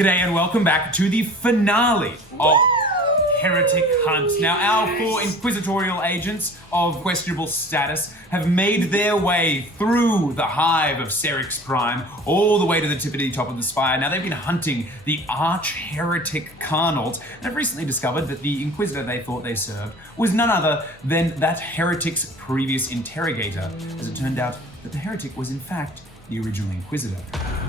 G'day and welcome back to the finale of Heretic Hunt. Now, our 4 inquisitorial agents of questionable status have made their way through the hive of Serrix Prime all the way to the tippity top of the spire. Now, they've been hunting the arch-heretic Carnalt and have recently discovered that the inquisitor they thought they served was none other than that heretic's previous interrogator. As it turned out that the heretic was in fact the original inquisitor.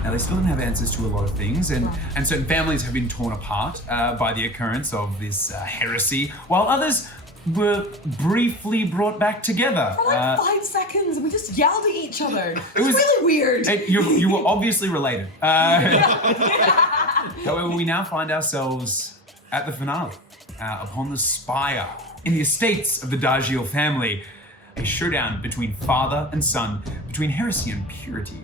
Now, they still don't have answers to a lot of things, and certain families have been torn apart by the occurrence of this heresy, while others were briefly brought back together. For like 5 seconds, and we just yelled at each other. It was really weird. You were obviously related. However, we now find ourselves at the finale, upon the spire, in the estates of the Dargiel family. A showdown between father and son, between heresy and purity,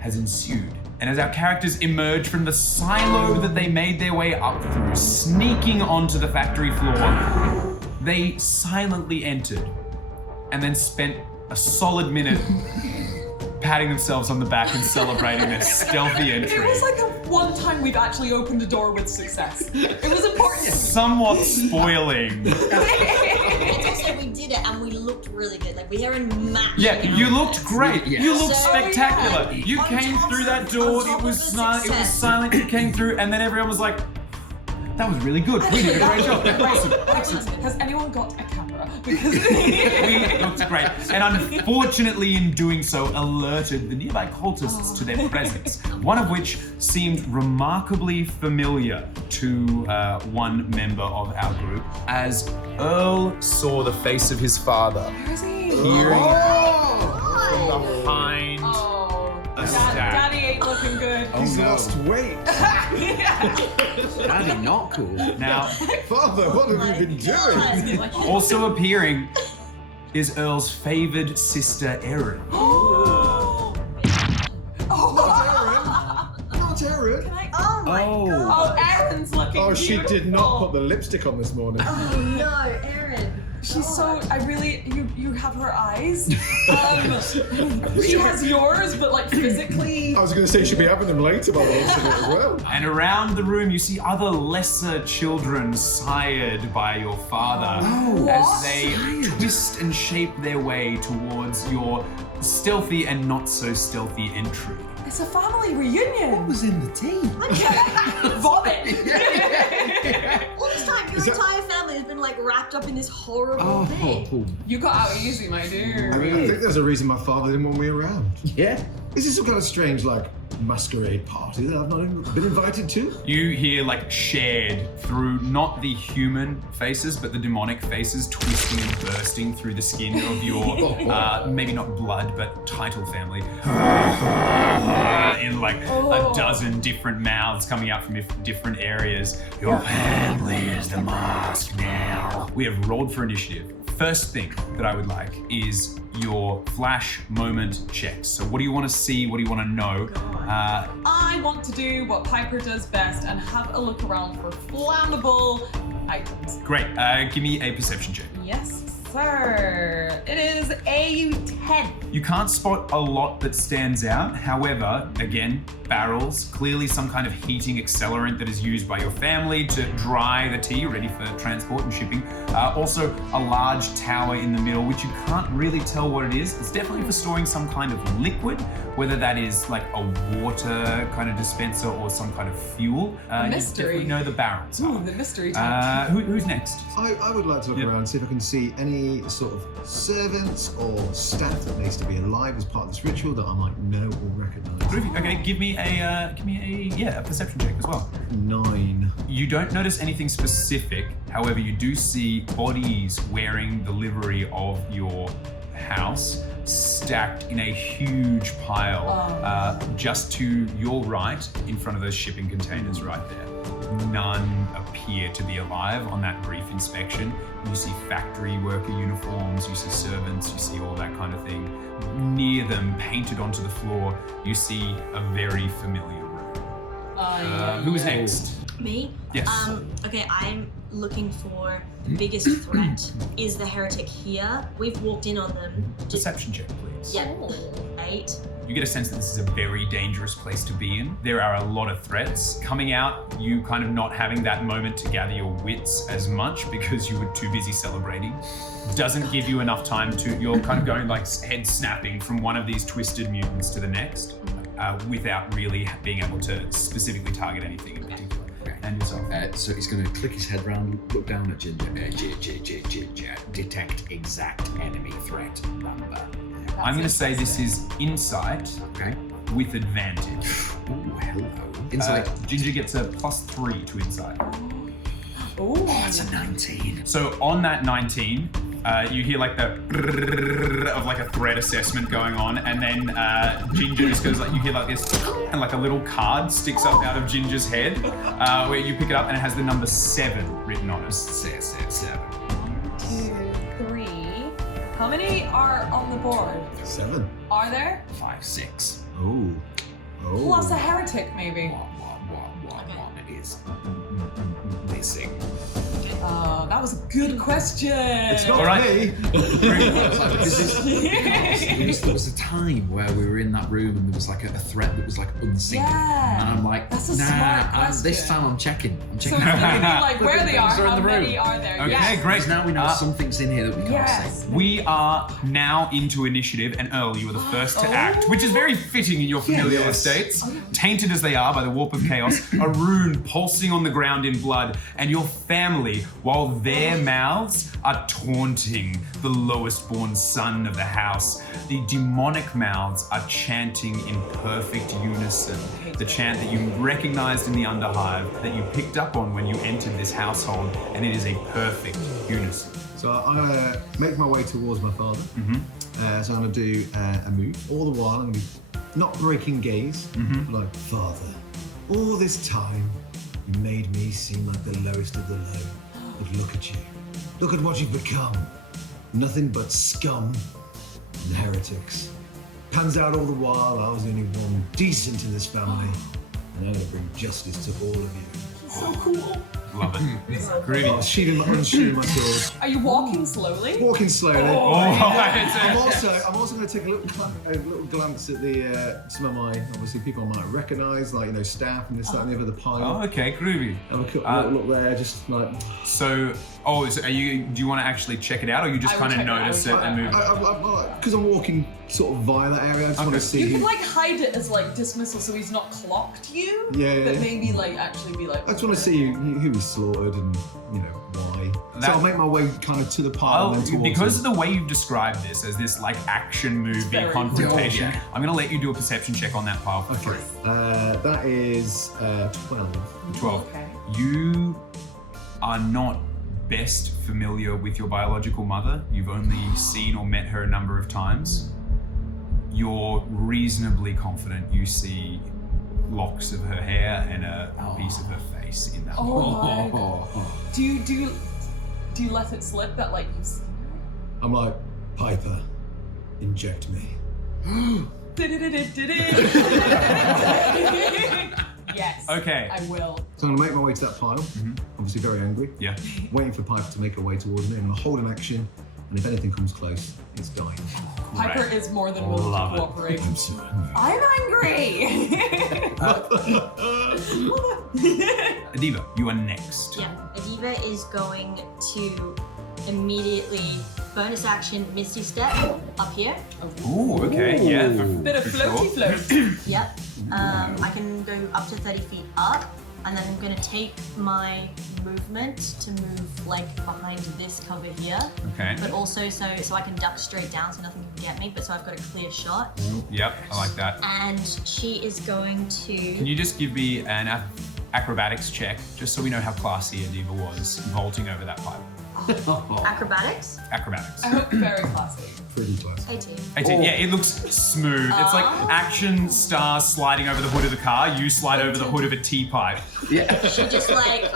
has ensued. And as our characters emerge from the silo that they made their way up through, sneaking onto the factory floor, they silently entered and then spent a solid minute patting themselves on the back and celebrating their stealthy entry. It was like the one time we've actually opened a door with success. It was important. Somewhat spoiling. It's also we did it and we looked really good. Like we were in match. Yeah, you looked great. Yes. You looked So, spectacular. yeah. You On came top through of- that door. on top It was of the silent. It was success. silent. You came through, and then everyone was like, "That was really good. We did a great job. Awesome, excellent." Has anyone got a camera? Because We looked great, and unfortunately, in doing so, alerted the nearby cultists to their presence. One of which seemed remarkably familiar to one member of our group, as Earl saw the face of his father where is he? peering from behind. Oh, A stack. Daddy ain't looking good. He's Lost weight. Daddy, not cool. Now, Father, what have you been doing? also appearing is Earl's favored sister, Erin. Not Aaron. Oh my Oh. god. Oh, Erin's looking Oh, she did not put the beautiful. lipstick on this morning. Oh no, Erin. She's so, you have her eyes. She has yours, but like physically. I was going to say she'd be having them later by the looks of it as well. And around the room, you see other lesser children sired by your father as they twist and shape their way towards your stealthy and not so stealthy entry. It's a family reunion. What was in the tea? Vomit. All this time, your entire family has been like wrapped up in this horrible Oh, thing. You got out easy, my I dude. mean, I think there's a reason my father didn't want me around. yeah. Is this some kind of strange, like, masquerade party that I've not even been invited to? You hear like shared through not the human faces, but the demonic faces twisting and bursting through the skin of your, maybe not blood, but title family. In like a dozen different mouths coming out from different areas. Your family is the mask now. We have rolled for initiative. First thing that I would like is your flash moment checks. So what do you want to see? What do you want to know? I want to do what Piper does best and have a look around for flammable items. Great. Give me a perception check. Yes, sir. It is a 10. You can't spot a lot that stands out. However, again, barrels, clearly some kind of heating accelerant that is used by your family to dry the tea, ready for transport and shipping. Also, a large tower in the middle, which you can't really tell what it is. It's definitely for storing some kind of liquid, whether that is like a water kind of dispenser or some kind of fuel. You mystery. definitely know the barrels. Ooh, the mystery time. Who's next? I would like to look Yep. around, see if I can see any sort of servants or staff that needs to be alive as part of this ritual that I might know or recognise. Okay, give me a perception check as well. 9. You don't notice anything specific, however, you do see bodies wearing the livery of your house stacked in a huge pile just to your right in front of those shipping containers right there. None appear to be alive on that brief inspection. You see factory worker uniforms, you see servants, you see all that kind of thing. Near them, painted onto the floor, you see a very familiar room. Who's next? Me? Yes. Okay, I'm looking for the biggest threat. Is the heretic here? We've walked in on them. Deception check, please. Yeah. 8. You get a sense that this is a very dangerous place to be in. There are a lot of threats. Coming out, you kind of not having that moment to gather your wits as much because you were too busy celebrating doesn't give you enough time to, you're kind of going like head snapping from one of these twisted mutants to the next without really being able to specifically target anything in particular. And yourself. So he's going to click his head round, look down at Ginger, detect exact enemy threat number. I'm going to say this is insight with advantage. Ooh, hello. Insight. Ginger gets a +3 to insight. Ooh. Oh, that's a 19. So on that 19, you hear like the of like a threat assessment going on, and then Ginger just goes like, you hear like this, and like a little card sticks up out of Ginger's head, where you pick it up and it has the number 7 written on it. 7. 2, 3. How many are on the board? 7. Are there? 5, 6. Oh. Plus a heretic, maybe. One is missing. That was a good question. It's not Alright. me. There was a time where we were in that room and there was like a threat that was like unseen. Yeah. And I'm like, That's a smart question. this time I'm checking. So it's gonna be like where they are, Things are in how the room. many are there? Okay, Yes. great. Because now we know something's in here that we can't Yes. see. We are now into initiative, and Earl, you are the first to act, which is very fitting in your familial Yes. estates. Tainted as they are by the warp of chaos, a rune pulsing on the ground in blood, and your family, while their mouths are taunting the lowest born son of the house, the demonic mouths are chanting in perfect unison. The chant that you recognized in the Underhive, that you picked up on when you entered this household, and it is a perfect unison. So I'm gonna make my way towards my father. So I'm gonna do a move. All the while I'm gonna be not breaking gaze, but like, Father, all this time you made me seem like the lowest of the low. But look at you. Look at what you've become. Nothing but scum and heretics. Pans out all the while I was the only one decent in this family. And I'm gonna bring justice to all of you. So cool. Love it. I'll Groovy. unsheath my sword. Are you walking slowly? Walking slowly. I'm also going to take a little glance at some of my obviously people I might recognise, like staff and this, that, and the other, the pile. Oh, okay, groovy. Have a quick little look there, just like. So, do you want to actually check it out, or you just I will kind of check it out, notice it I will and move? Because I'm walking sort of via that area, I just want to see. You can like hide it as like dismissal, so he's not clocked you. Yeah. But maybe like actually be like. I just want to see who he slaughtered and why. So I'll make my way kind of to the pile and then towards because him. of the way you've described this as this like action movie very confrontation, cool. Yeah. I'm going to let you do a perception check on that pile for free. That is 12. 12. Okay. You are not best familiar with your biological mother. You've only seen or met her a number of times. You're reasonably confident you see locks of her hair and a piece of her face in that. Oh my God. Do you let it slip that like you've seen I'm like, Piper, inject me. her? Yes. Okay. I will. So I'm going to make my way to that pile, obviously very angry, Yeah. waiting for Piper to make her way towards me. I'm going to hold an action, and if anything comes close, it's dying. Piper Right. is more than willing Love to it. cooperate. I'm so angry. I'm angry. Adiva, you are next. Yeah, Adiva is going to immediately bonus action Misty Step up here. Ooh, okay, yeah. Bit of for floaty sure. float. Yep. I can go up to 30 feet up, and then I'm gonna take my movement to move like behind this cover here. Okay. But also so I can duck straight down so nothing can get me, but so I've got a clear shot. Yep, I like that. And she is going to. Can you just give me an acrobatics check, just so we know how classy Adiva was vaulting over that pipe? Acrobatics? Acrobatics. Very classy. Pretty close. 18. 18. Yeah, it looks smooth. It's like action stars sliding over the hood of the car. You slide over the hood of a tea pipe. Yeah. She just like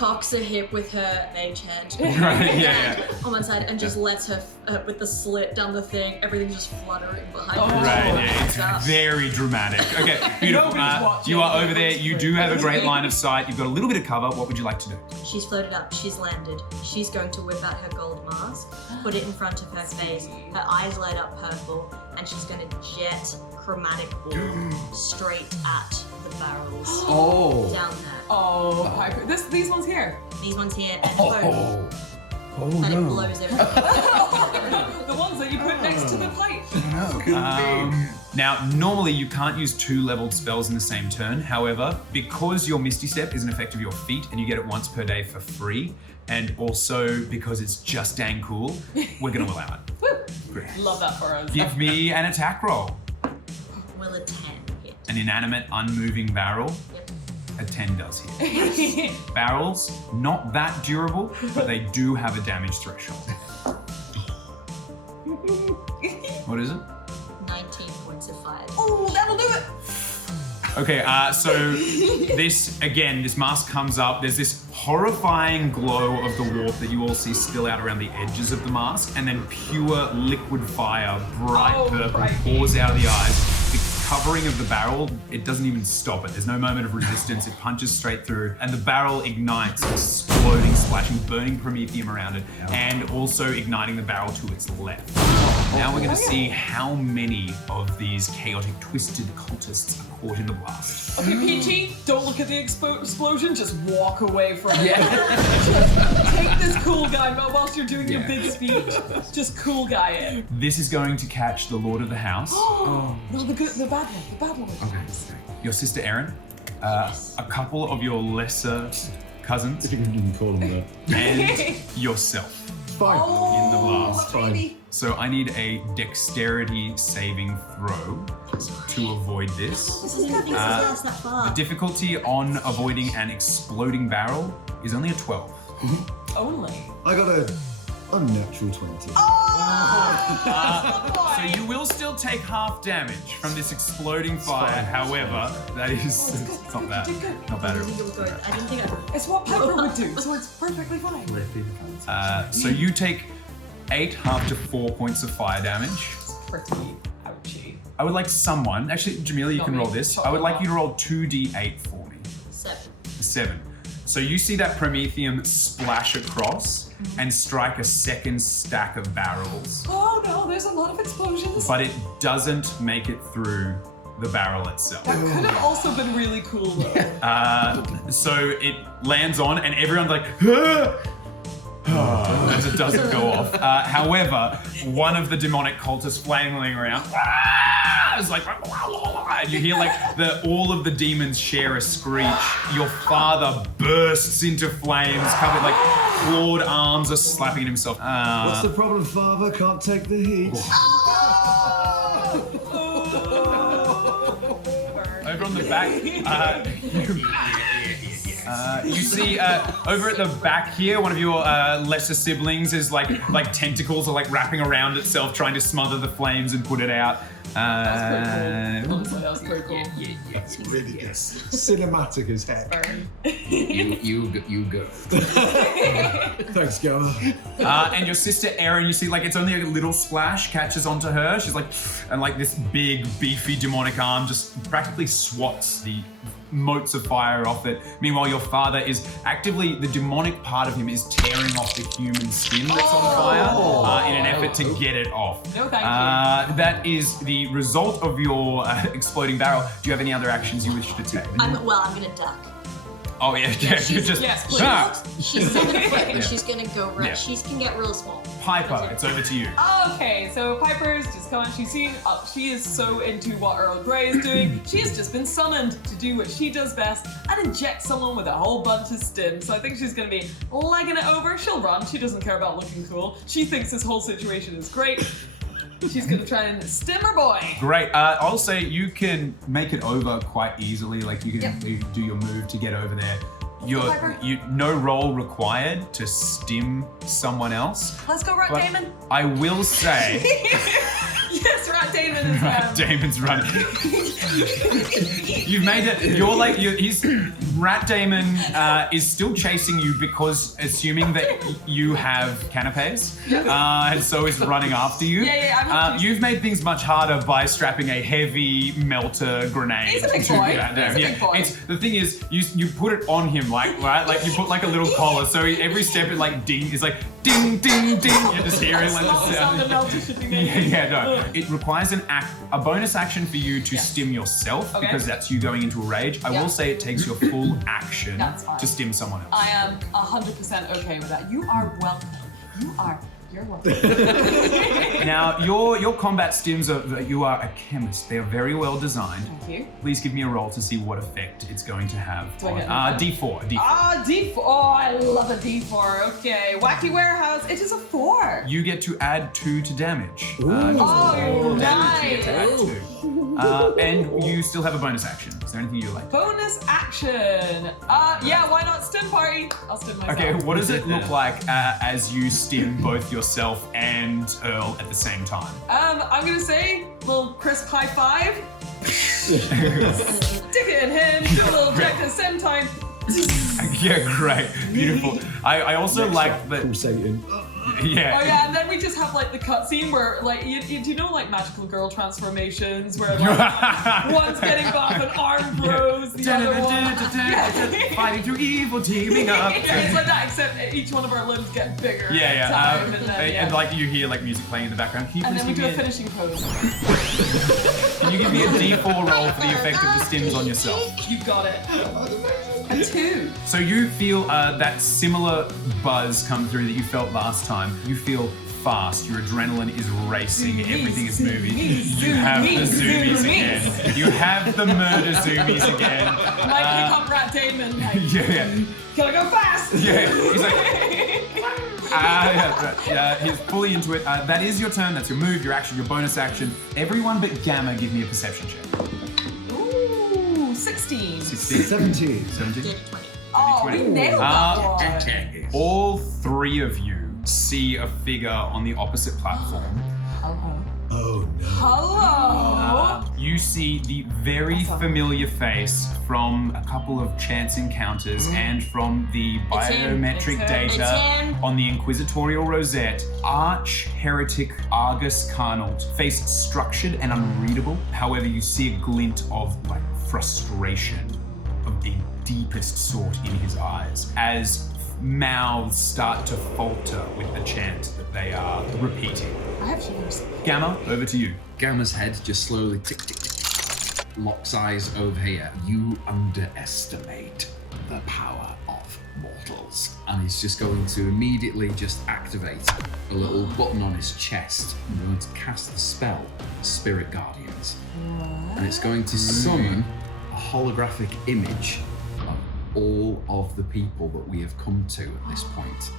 cocks a hip with her mage hand. Right, yeah. On one side, and just lets her, with the slit down the thing, everything's just fluttering behind her. Right, yeah, it's very dramatic. Okay, beautiful. Nobody's watching. You are over there. You do have a great line of sight. You've got a little bit of cover. What would you like to do? She's floated up, she's landed. She's going to whip out her gold mask, put it in front of her face, her eyes light up purple, and she's going to jet chromatic orb straight at the barrels. Oh. Down there. Oh, Piper. These ones here. These ones here, and Oh. boom. And it blows everything. The ones that you put next to the pipe. Now, normally you can't use 2 leveled spells in the same turn. However, because your Misty Step is an effect of your feet and you get it once per day for free, and also because it's just dang cool, we're going to allow it. Woo. Great. Love that for us. Give me an attack roll. Will a 10 hit? An inanimate, unmoving barrel. Yep. A 10 does hit. Barrels, not that durable, but they do have a damage threshold. What is it? 19 points of fire. Oh, that'll do it. Okay, so this mask comes up. There's this horrifying glow of the warp that you all see spill out around the edges of the mask, and then pure liquid fire, bright purple, pours out of the eyes. The covering of the barrel, it doesn't even stop it. There's no moment of resistance. It punches straight through, and the barrel ignites, exploding, splashing, burning promethium around it, and also igniting the barrel to its left. Now we're going to see how many of these chaotic, twisted cultists are caught in the blast. Okay, Peachy, don't look at the explosion. Just walk away from it. Yeah. Just take this cool guy whilst you're doing your big speech. Just cool guy it. This is going to catch the Lord of the House, No, the bad one. The bad one. Okay. your sister Erin, a couple of your lesser cousins, If you can call them that. and yourself. Fine. In the blast. Fine. So I need a dexterity saving throw to avoid this. This isn't even last that The far. difficulty on avoiding an exploding barrel is only a 12. Only. I got a unnatural 20. So you will still take half damage from this exploding fire. However, that is it's not bad. Not bad I at didn't think it was going. I didn't think I. It's what Piper would do, so it's perfectly fine. all. So you take 8 half to 4 points of fire damage. Pretty ouchy. I would like someone, actually, Jamila, you Not can me. roll this. I would like you to roll 2d8 for me. 7. 7. So you see that promethium splash across and strike a second stack of barrels, Oh no, there's a lot of explosions. but it doesn't make it through the barrel itself. That could have also been really cool though. So it lands on and everyone's like, as it doesn't go off. However, one of the demonic cultists flailing around is like, and you hear like all of the demons share a screech. Your father bursts into flames, covered like clawed arms are slapping at himself. What's the problem, father? Can't take the heat. Over on the back, you see over at the back here, one of your lesser siblings is like tentacles are like wrapping around itself, trying to smother the flames and put it out. Honestly, that was pretty cool. It's really cinematic as heck. You go. Thanks, Gamma. And your sister Erin, you see like it's only a little splash catches onto her. She's like, and like this big beefy demonic arm just practically swats the motes of fire off it. Meanwhile, your father is actively, the demonic part of him is tearing off the human skin that's on fire in an effort to get it off. No, thank you. That is the result of your exploding barrel. Do you have any other actions you wish to take? I'm gonna duck. Oh yeah, you're just yes, please. She's 7 foot and she's gonna go right. Yeah. She can get real small. Piper, it's over to you. Okay, so Piper's just coming. She is so into what Earl Grey is doing. She has just been summoned to do what she does best and inject someone with a whole bunch of stim. So I think she's gonna be legging it over. She'll run. She doesn't care about looking cool. She thinks this whole situation is great. She's gonna try and stim her boy. Great. I'll say you can make it over quite easily. Like you can do your move to get over there. No roll required to stim someone else. Let's go, Rat But Damon. I will say, Yes, Rat Damon is Damon's running. You've made it. He's Rat Damon is still chasing you because assuming that you have canapes, and so is running after you. Yeah, you've made things much harder by strapping a heavy melter grenade. He's a big to boy. Rat Damon. He's a big boy. The thing is, you put it on him, like, right? Like you put like a little collar, so every step it like ding is like ding, ding, ding. You're just hearing like the sound. The melter should be made. No. It requires a bonus action for you to stim yourself because that's you going into a rage. I will say it takes your full action to stim someone else. I am 100% okay with that. You are welcome. You're welcome. Now, your combat stims you are a chemist. They are very well designed. Thank you. Please give me a roll to see what effect it's going to have. Do I get on anything? D4. D4. Oh, I love a D4. Okay. Wacky Warehouse. It is a 4. You get to add 2 to damage. Oh, Damage, you get to add nice. 2. And you still have a bonus action. Is there anything you like? Bonus action. Yeah, why not stim party? I'll stim myself. Okay, what does it look like as you stim both yourself and Earl at the same time? I'm gonna say little crisp high five. Stick it in him. Do a little check at the same time. Yeah, great, beautiful. I also like that. Pulsating. Yeah. Oh yeah, and then we just have like the cutscene where like do you know like magical girl transformations where like one's getting buff and arm grows, the other one Fighting through evil, teaming up. Yeah, it's like that except each one of our limbs get bigger. Yeah. Time, and then, And like you hear like music playing in the background. Can you and please then we give do a me finishing pose. Can you give me a D4 roll for the effect of the stims on yourself? You got it. A 2. So you feel that similar buzz come through that you felt last time. You feel fast, your adrenaline is racing, everything is moving. You have the zoomies again. You have the murder zoomies again. Might become Rat Damon. Like, Yeah. can I go fast? Yeah. He's like, he's fully into it. That is your turn, that's your move, your action, your bonus action. Everyone but Gamma, give me a perception check. Ooh, 16. 17. 20. Oh, we nailed that one. All 3 of you see a figure on the opposite platform. Hello. Oh no. Hello. You see the very familiar face from a couple of chance encounters and from the biometric It's data him. on the Inquisitorial Rosette. Arch Heretic Argus Carnalt, face structured and unreadable. However, you see a glint of like frustration of the deepest sort in his eyes as mouths start to falter with the chant that they are repeating. I have shivers. Gamma, over to you. Gamma's head just slowly tick, tick, tick, tick, locks eyes over here. You underestimate the power of mortals. And he's just going to immediately just activate a little button on his chest. I'm going to cast the spell, Spirit Guardians. And it's going to summon a holographic image of all of the people that we have come to at this point.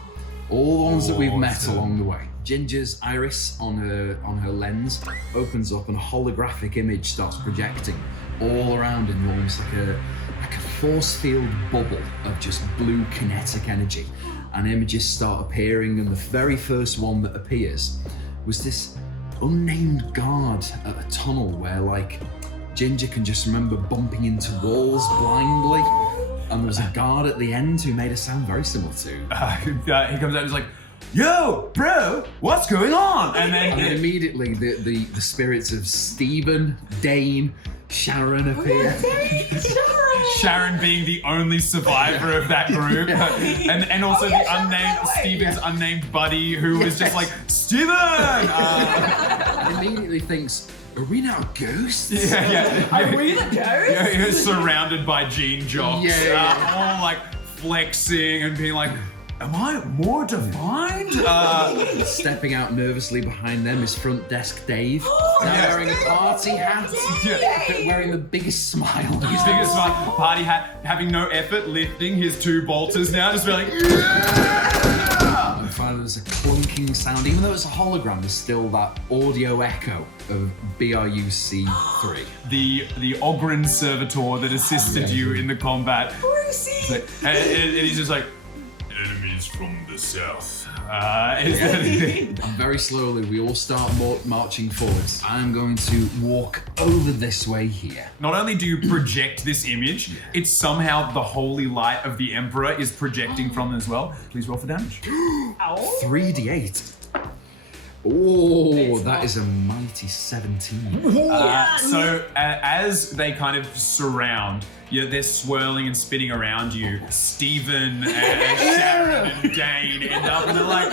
All the ones that we've met Awesome. along the way. Ginger's iris on her lens opens up and a holographic image starts projecting all around in almost like a force field bubble of just blue kinetic energy. And images start appearing, and the very first one that appears was this unnamed guard at a tunnel where like Ginger can just remember bumping into walls blindly. And there was a guard at the end who made a sound very similar to. He comes out and he's like, "Yo, bro, what's going on?" And And then immediately the spirits of Stephen, Dane, Sharon appear. Sharon being the only survivor of that group, and also the unnamed Stephen's unnamed buddy who was just like, "Stephen!" And immediately thinks, are we now ghosts? Are we the ghosts? Yeah, he was surrounded by gene jocks, Yeah. all like flexing and being like, "Am I more defined?" Stepping out nervously behind them is front desk Dave, now wearing a party hat, but wearing the biggest smile. His biggest party hat, having no effort, lifting his 2 bolters now, just be like, And finally there's a clunking sound, even though it's a hologram, there's still that audio echo of BRUC3. the Ogren servitor that assisted you in the combat. Brucey. And he's just like, "Enemies from the south And very slowly, we all start marching forwards. I'm going to walk over this way here. Not only do you project this image, it's somehow the holy light of the Emperor is projecting from them as well. Please roll for damage. 3d8. Oh, that is a mighty 17. As they kind of surround, they're swirling and spinning around you. Stephen and Sharon and Dane end up and they're like,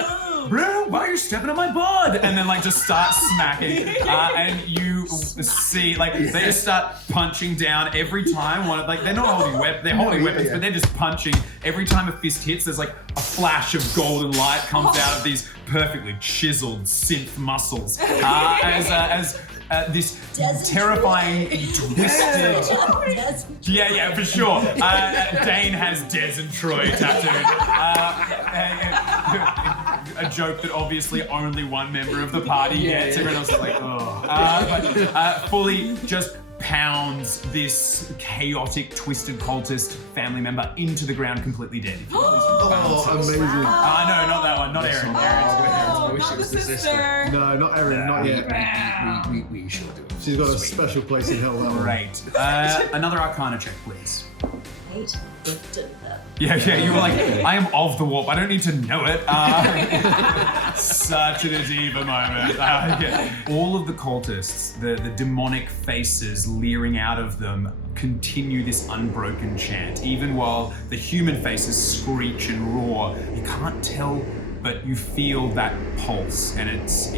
bro, why are you stepping on my bud? And then just start smacking. And you see, they just start punching down every time. They're not holding weapons, they're holding weapons, but they're just punching. Every time a fist hits, there's a flash of golden light comes out of these perfectly chiseled synth muscles. As this terrifying, twisted... Yeah, for sure. Dane has Des and Troy tattooed. A joke that obviously only one member of the party gets. Everyone else is like, oh. But fully just pounds this chaotic, twisted cultist family member into the ground completely dead. Oh, amazing. No, not that one. Not Erin. I wish it was the sister. No, not Erin, not yet. We should do it. She's got a special place in hell. Great. Another Arcana check, please. 8. Yeah, you were like, I am of the warp. I don't need to know it. Such an Adiva moment. All of the cultists, the demonic faces leering out of them, continue this unbroken chant. Even while the human faces screech and roar, you can't tell, but you feel that pulse, and it's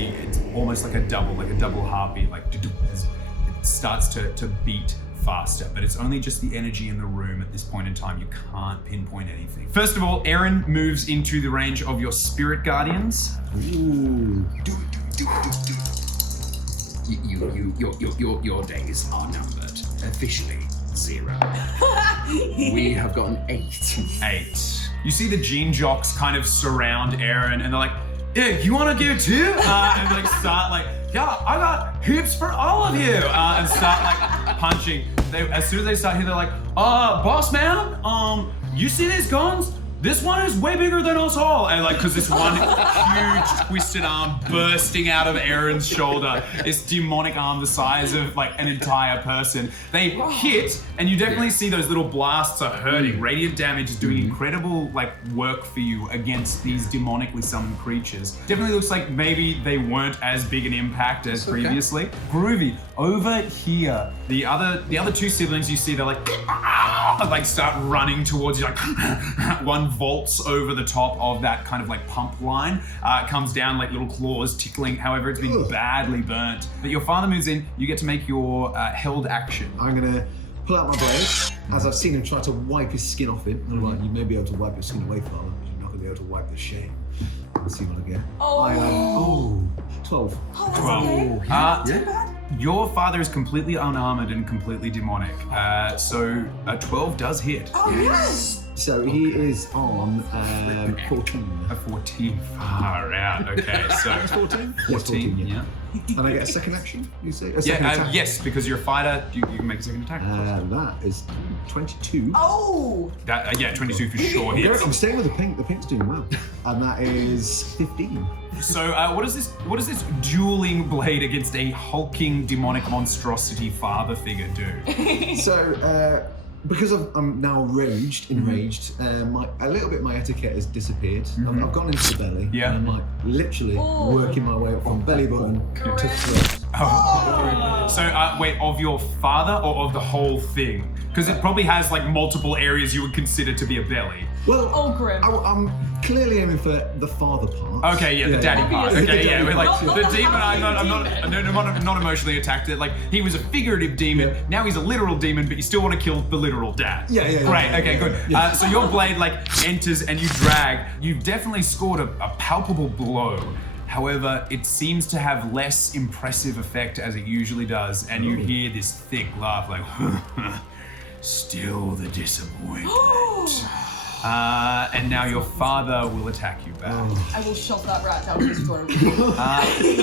almost like a double heartbeat. It starts to beat faster, but it's only just the energy in the room at this point in time. You can't pinpoint anything. First of all, Erin moves into the range of your spirit guardians. Ooh. Your days are numbered. Officially 0. We have got an 8. 8. You see the gene jocks kind of surround Erin, and they're like, yeah, you want to go too? And start yeah, I got heaps for all of you, and start punching. As soon as they start here, they're like, boss man, you see these guns? This one is way bigger than us all. And because this one huge twisted arm bursting out of Erin's shoulder, this demonic arm the size of an entire person. They hit, and you definitely see those little blasts are hurting. Radiant damage is doing incredible work for you against these demonically summoned creatures. Definitely looks like maybe they weren't as big an impact as previously. Groovy. Over here, the other two siblings, you see they're start running towards you. One vaults over the top of that kind of pump line, comes down little claws tickling. However, it's been badly burnt. But your father moves in. You get to make your held action. I'm gonna pull out my blade, as I've seen him try to wipe his skin off him. I'm like, you may be able to wipe your skin away, father, but you're not gonna be able to wipe the shame. Let's see what I get. I have 12. 12. Too bad. Your father is completely unarmored and completely demonic, so a 12 does hit. Oh, yes! So he is on 14. A 14. Far out. Okay, so 14? 14. Yeah. And I get a second action, you say? A second attack? Yes, because you're a fighter, you can make a second attack. That is 22. Oh! 22 for sure hits. I'm staying with the pink. The pink's doing well. And that is 15. So what does this dueling blade against a hulking demonic monstrosity father figure do? So because I'm now enraged, a little bit my etiquette has disappeared. I've gone into the belly. Yeah. And I'm literally working my way up from belly button to throat. So wait, of your father or of the whole thing? Because it probably has multiple areas you would consider to be a belly. Well, grim. I'm clearly aiming for the father part. Okay, the daddy part. Okay, The we're daddy part. the demon. I'm not emotionally attacked. He was a figurative demon. Yeah. Now he's a literal demon, but you still want to kill the literal dad. Yeah. Great. Okay, good. Yeah. So your blade enters and you drag. You've definitely scored a palpable blow. However, it seems to have less impressive effect as it usually does, and you hear this thick laugh still the disappointment. And now your father will attack you back. I will shove that rat down his throat.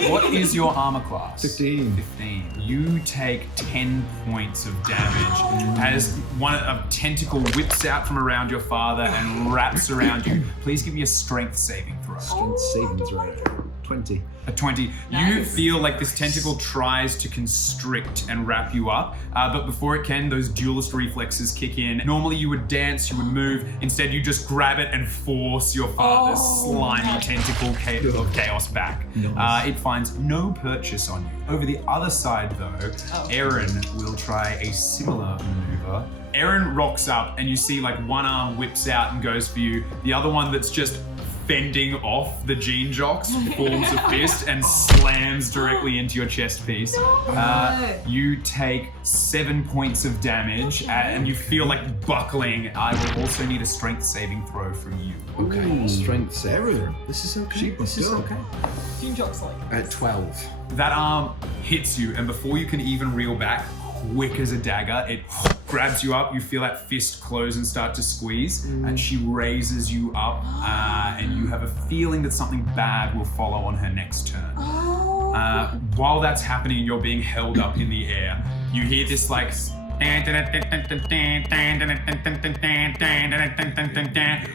What is your armor class? 15. 15. You take 10 points of damage as a tentacle whips out from around your father and wraps around you. Please give me a strength saving throw. Strength saving throw. 20. A 20. You Nice. feel like this tentacle tries to constrict and wrap you up, but before it can, those duelist reflexes kick in. Normally you would dance, you would move. Instead, you just grab it and force your father's slimy tentacle of chaos back. Nice. It finds no purchase on you. Over the other side, though, Aaron will try a similar maneuver. Aaron rocks up, and you see like one arm whips out and goes for you. The other one that's just fending off the jean jocks forms a fist and slams directly into your chest piece. You take 7 points of damage and you feel like buckling. I will also need a strength saving throw from you. Okay, strength saving. Aaron. This is okay. She This is was okay. Jean Jock's like, 12. That arm hits you, and before you can even reel back, quick as a dagger, it grabs you up. You feel that fist close and start to squeeze, and she raises you up, and you have a feeling that something bad will follow on her next turn. While that's happening, you're being held up in the air. You hear this like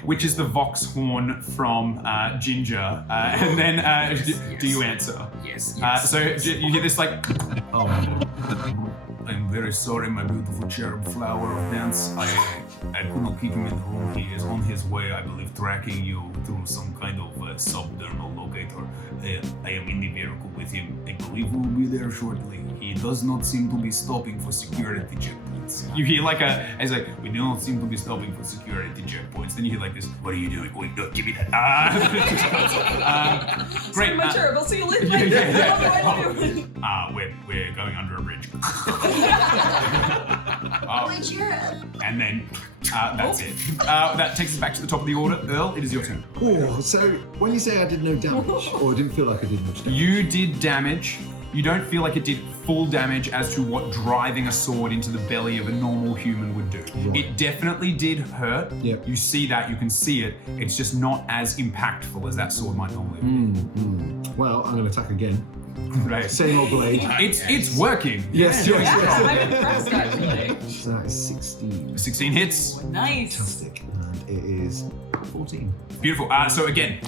which is the Vox horn from Ginger. And then, do you answer? Yes. So you hear this like, Oh, I'm very sorry, my beautiful cherub flower of dance. I could not keep him in the room. He is on his way, I believe, tracking you through some kind of subdermal locator. I am in the vehicle with him. I believe we will be there shortly. He does not seem to be stopping for security checkpoints. You hear it's like, we don't seem to be stopping for security checkpoints. Then you hear like this, what are you doing? Wait, no, give me that. Great. my cherub, I'll see you later. We're going under a bridge. My cherub. And then that's it. That takes us back to the top of the order. Earl, it is your turn. Oh, so when you say I did no damage, or didn't feel like I did much damage, You did damage. You don't feel like it did full damage as to what driving a sword into the belly of a normal human would do. Right. It definitely did hurt. Yep. You see that, you can see it. It's just not as impactful as that sword might normally be. well, I'm going to attack again. Right. Same old blade. It's working. Yes, Doing yes, it. yes. I'm impressed, actually. So that is 16. 16 hits. Nice. Fantastic. And it is 14. Beautiful. So again,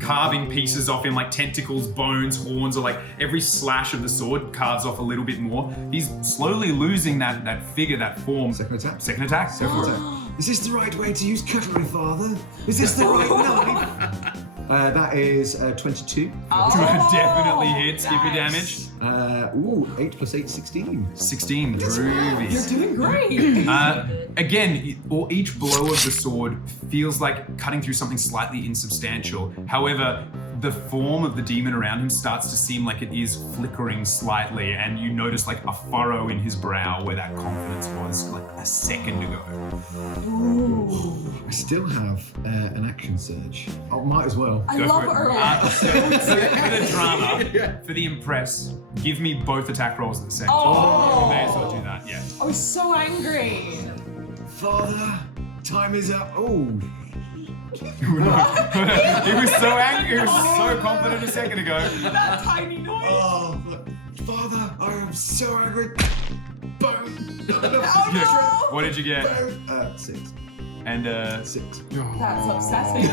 carving pieces off in like tentacles, bones, horns, or like every slash of the sword carves off a little bit more. He's slowly losing that figure, that form. Second attack. Second attack. Second attack. Is this the right way to use cutlery, Father? Is this the right knife? That is 22. Definitely hits. Give me damage. 8 plus 8, 16. 16. You're Groovy. doing great. Again, each blow of the sword feels like cutting through something slightly insubstantial. However, the form of the demon around him starts to seem like it is flickering slightly, and you notice like a furrow in his brow where that confidence was like a second ago. I still have an action surge. Oh, might as well. I Go love for it. Earl. So for the drama, for the impress, give me both attack rolls at the same time. Oh. You may as well do that, yeah. I was so angry. Father, time is up. Oh, He was so angry, he was so confident a second ago. That tiny noise. oh, Father, I am so angry. Bone. Oh, What did you get? 6. And 6. That's upsetting.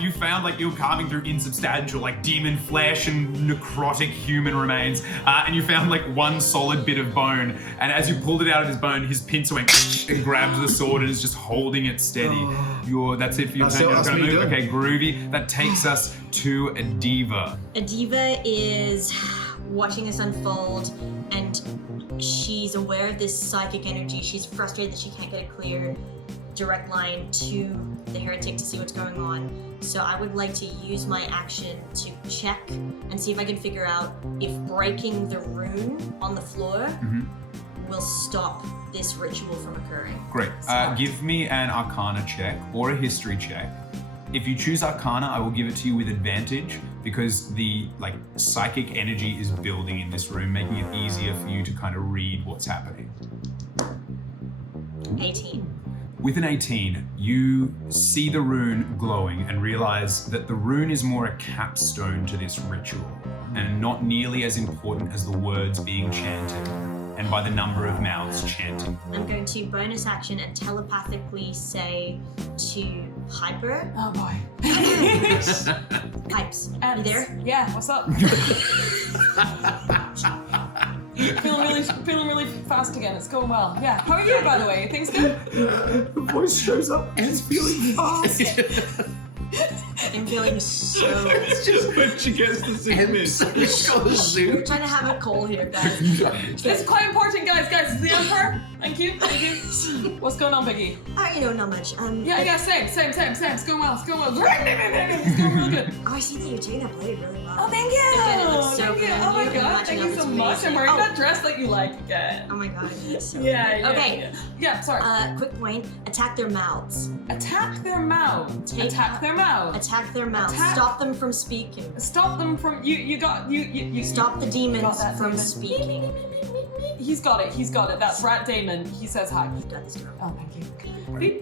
you found like you were carving through insubstantial, like demon flesh and necrotic human remains, and you found like one solid bit of bone. And as you pulled it out of his bone, his pincer went and grabbed the sword and is just holding it steady. That's it for your That's turn. it, You're that's gonna me move. done. Okay, groovy. That takes us to a diva. A diva is watching this unfold, and she's aware of this psychic energy. She's frustrated that she can't get a clear, direct line to the heretic to see what's going on. So I would like to use my action to check and see if I can figure out if breaking the rune on the floor will stop this ritual from occurring. Great. Give me an Arcana check or a History check. If you choose Arcana, I will give it to you with advantage because the psychic energy is building in this room, making it easier for you to kind of read what's happening. 18. With an 18, you see the rune glowing and realize that the rune is more a capstone to this ritual and not nearly as important as the words being chanted and by the number of mouths chanting. I'm going to bonus action and telepathically say to Piper. Oh boy. Pipes, you there? Yeah, what's up? feeling really fast again. It's going well. Yeah. How are you, by the way? Things good? The voice shows up and it's feeling fast. I'm feeling so. It's just when she gets the zoom in. We're trying to have a call here, guys. It's quite important, guys. It's the Emperor. Thank you. What's going on, Biggie? Not much. Yeah, same. It's going well. It's going really good. Oh, I see that you're taking that blade really well. Oh, thank you. Again, it looks so Thank you. good. Oh my You've been god, matching thank up, you so it's much. amazing. I'm wearing Oh. that dress that you like again. Oh my god, it's so Yeah. Okay. Yeah, sorry. Quick point. Attack their mouths. Attack their mouths. Attack their mouths. Attack their mouths. Attack- Stop them from speaking. Stop them from you Stop the demons got that from demon. speaking. He's got it. That's Rat Damon. He says hi. Got this girl. Oh, thank you. Bloody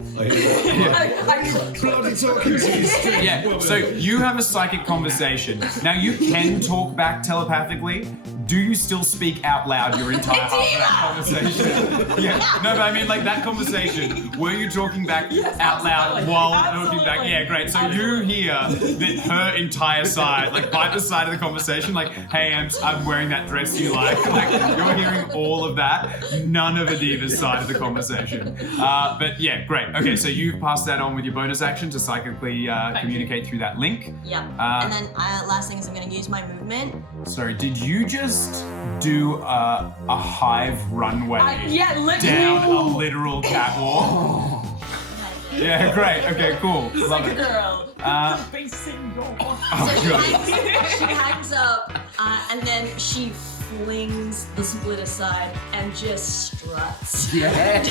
talking to you. Yeah, so you have a psychic conversation. Now you can talk back telepathically. Do you still speak out loud your entire half of that conversation? Yeah, no, but I mean like that conversation. Were you talking back out loud absolutely. while Absolutely. talking back? Yeah, great. So you hear that her entire side, like Piper's side of the conversation, like, hey, I'm wearing that dress you like. Like you're hearing all of that. None of Adiva's side of the conversation. But yeah, great. Okay, so you've passed that on with your bonus action to psychically communicate through that link. Yeah. And then last thing is I'm going to use my movement. Sorry, did you just do a hive runway literally. down a literal catwalk? Yeah, great. Okay, cool. It's Love like a it. girl. So Oh, she hangs up, and then she flings the split aside and just struts down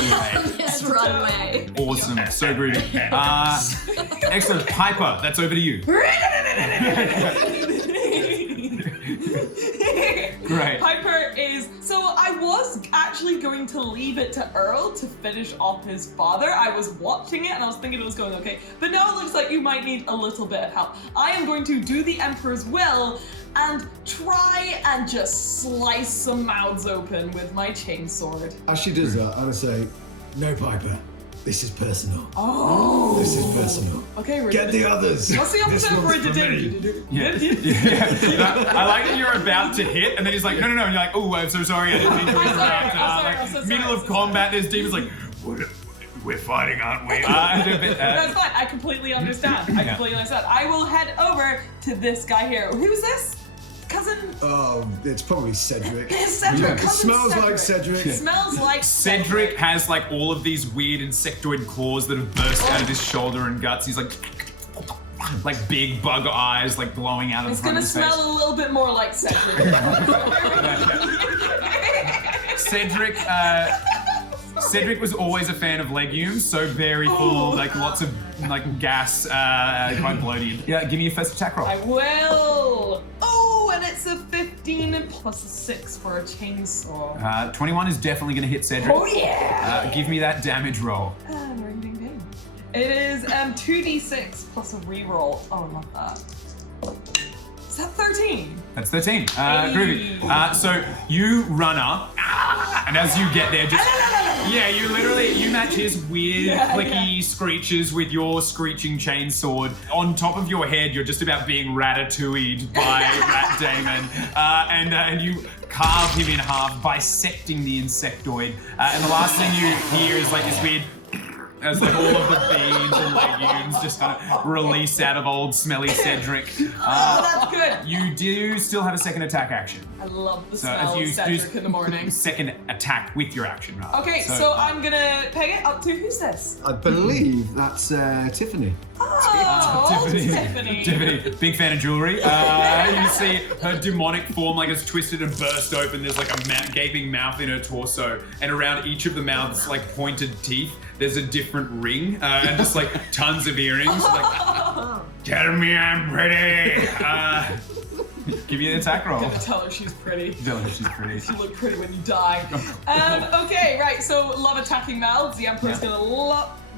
this runway. Awesome. So groovy. Excellent. Piper, that's over to you. Great. Piper is. So I was actually going to leave it to Earl to finish off his father. I was watching it and I was thinking it was going okay. But now it looks like you might need a little bit of help. I am going to do the Emperor's will and try and just slice some mouths open with my chainsword. As she does that, I'm going to say, no, Piper. This is personal. Oh. This is personal. Okay, we're Get the others. What's the This opposite one's for a for me. Yeah. I like that you're about to hit, and then he's like, no, and you're like, oh, I'm so sorry, I didn't mean to interrupt. I'm so sorry. Middle of combat, there's demons like, we're fighting, aren't we? That's fine. I completely understand. I will head over to this guy here. Who's this? Cousin? It's probably Cedric. It's Cedric. It Cousin smells like Cedric. Smells like Cedric has like all of these weird insectoid claws that have burst out of his shoulder and guts. He's like big bug eyes, like glowing out of It's the front gonna of his face. smell a little bit more like Cedric. Cedric was always a fan of legumes, so very full, like lots of like gas, quite bloated. Yeah, give me your first attack roll. I will. Oh, and it's a 15 plus a 6 for a chainsaw. 21 is definitely going to hit Cedric. Oh yeah! Give me that damage roll. Ring ding ding. It is 2d6 plus a reroll. Oh, not that. Is that 13? That's 13. Groovy. So you run up, and as you get there, you match his weird clicky screeches with your screeching chainsword. On top of your head, you're just about being ratatouille'd by Rat Damon, and you carve him in half, bisecting the insectoid. And the last thing you hear is like this weird. As like all of the beans and legumes just kind of release out of old smelly Cedric. That's good. You do still have a second attack action. I love the So smell as you of Cedric in the morning. second attack with your action, rather. Okay, so I'm gonna peg it up to who's this? I believe that's Tiffany. Oh, Tiffany. Tiffany, big fan of jewelry. You see her demonic form like it's twisted and burst open. There's like a gaping mouth in her torso, and around each of the mouths, like pointed teeth. There's a different ring, and just like tons of earrings. Like, tell me I'm pretty. Give me an attack roll. Gonna tell her she's pretty. Tell her she's pretty. You look pretty when you die. Okay, right, so love attacking mouths. The Emperor's gonna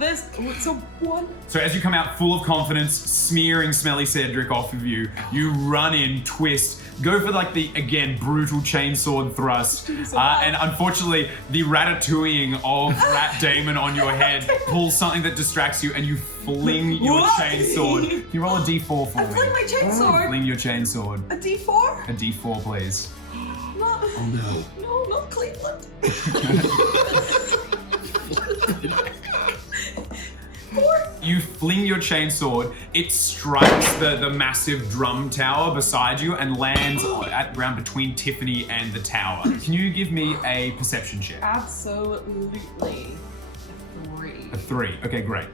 this. It's a 1. So as you come out full of confidence, smearing smelly Cedric off of you, you run in, twist, go for like the, again, brutal chainsword thrust. And unfortunately, the ratatouilleing of Rat Damon on your head pulls something that distracts you and you fling your What? chainsword. You roll a d4 for I me. fling my chainsword. Fling your chainsword. A D4? A d4, please. Not, Oh no. no, not Cleveland. 4. You fling your chainsword, it strikes the massive drum tower beside you and lands at ground between Tiffany and the tower. Can you give me a perception check? Absolutely. 3. A 3. Okay, great.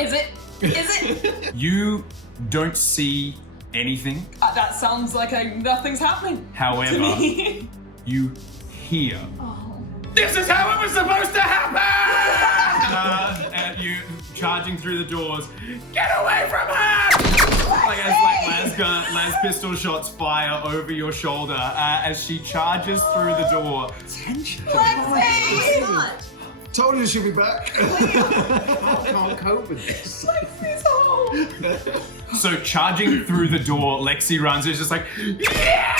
Is it? Is it? You don't see anything. That sounds like nothing's happening. To However, me. you hear. Oh. This is how it was supposed to happen! And you charging through the doors. Get away from her! Like as las pistol shots fire over your shoulder as she charges through the door. Tension. Oh my god! Told you she'd be back. I can't cope with this. Lexi's home. So charging through the door, Lexi runs. It's just like, yeah!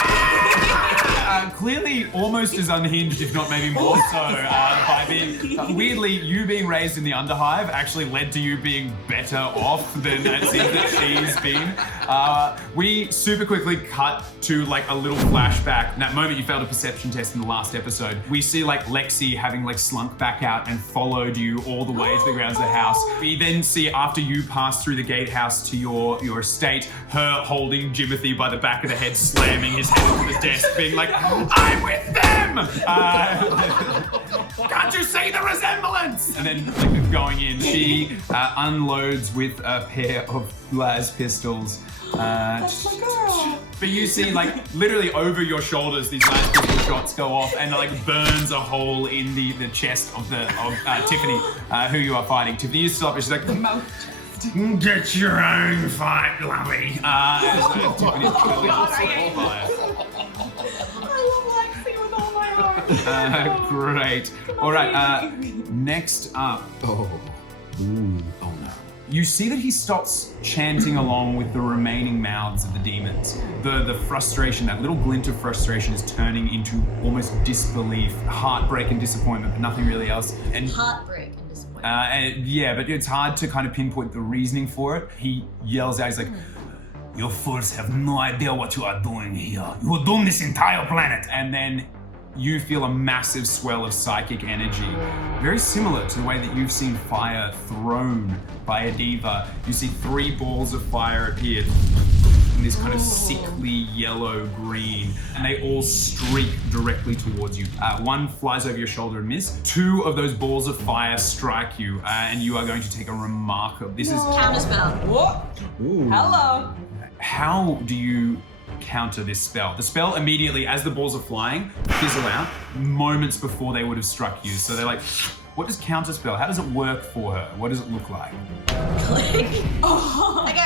Clearly almost as unhinged, if not maybe more so, by being weirdly, you being raised in the Underhive actually led to you being better off than it seems that she's been. We super quickly cut to like a little flashback. In that moment you failed a perception test in the last episode. We see like Lexi having like slunk back out and followed you all the way to the grounds of the house. We then see after you pass through the gatehouse to your estate, her holding Jimothy by the back of the head, slamming his head onto the desk, being like, I'm with them! Can't you see the resemblance? And then like, going in, she unloads with a pair of las pistols. That's my girl. But you see, like, literally over your shoulders, these las pistol shots go off and like burns a hole in the chest of Tiffany, who you are fighting. Tiffany is still up, and she's like, Mouth. get your own fight, lovey. Tiffany's clearly God, also I on hate fire. I love Lexi with all my heart. Great. All right. Next up, Oh. Ooh. Oh no. you see that he stops chanting along with the remaining mouths of the demons. The frustration, that little glint of frustration, is turning into almost disbelief, heartbreak, and disappointment, but nothing really else. And Heartbreak and disappointment. yeah, but it's hard to kind of pinpoint the reasoning for it. He yells out, he's like, "Your fools have no idea what you are doing here. You will doom this entire planet." And then you feel a massive swell of psychic energy, very similar to the way that you've seen fire thrown by a diva. You see 3 balls of fire appear in this kind of sickly yellow-green, and they all streak directly towards you. One flies over your shoulder and miss. 2 of those balls of fire strike you, and you are going to take a remarkable... This is... Counterspell. What? Ooh. Hello. How do you counter this spell? The spell immediately, as the balls are flying, fizzle out moments before they would have struck you. So they're like, what does counter spell? How does it work for her? What does it look like? Click. Oh. I go,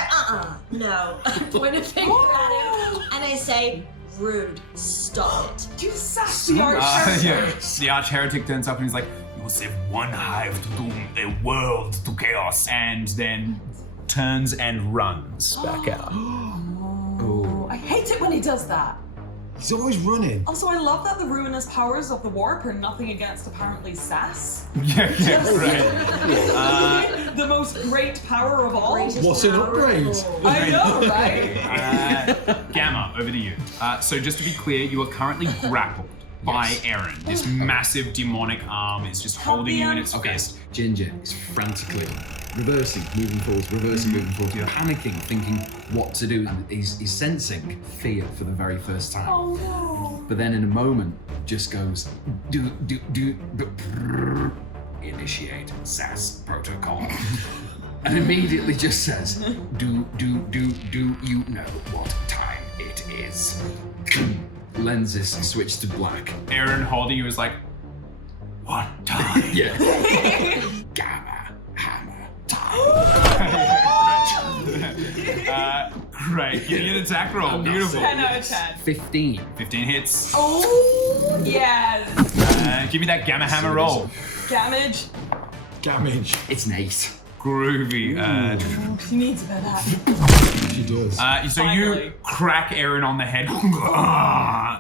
no. I point a finger at him and I say, rude, stop it. You sassy arch. Yeah. The arch heretic turns up and he's like, you will save one hive to doom a world to chaos. And then turns and runs back out. Oh, I hate it when he does that. He's always running. Also, I love that the ruinous powers of the warp are nothing against apparently sass. Yeah, right. The most great power of all. Greatest What's an power upgrade? of all. I know, right? Gamma, over to you. So just to be clear, you are currently grappled by Erin. This massive demonic arm is just holding you in its fist. Ginger is frantically reversing, moving forwards, moving forwards, panicking, thinking what to do. And he's sensing fear for the very first time. Oh no. But then in a moment, just goes, initiate SAS protocol. And immediately just says, do you know what time it is? Lenses switch to black. Erin holding you is like, what time? Yeah. Gamma hammer time. Great. Give me an attack roll. Beautiful. 10 out of 10. 15. 15 hits. Oh, yes. Give me that gamma hammer roll. Damage. Damage. It's an 8. Groovy. She needs a bit of that. She does. So you Finally. crack Aaron on the head.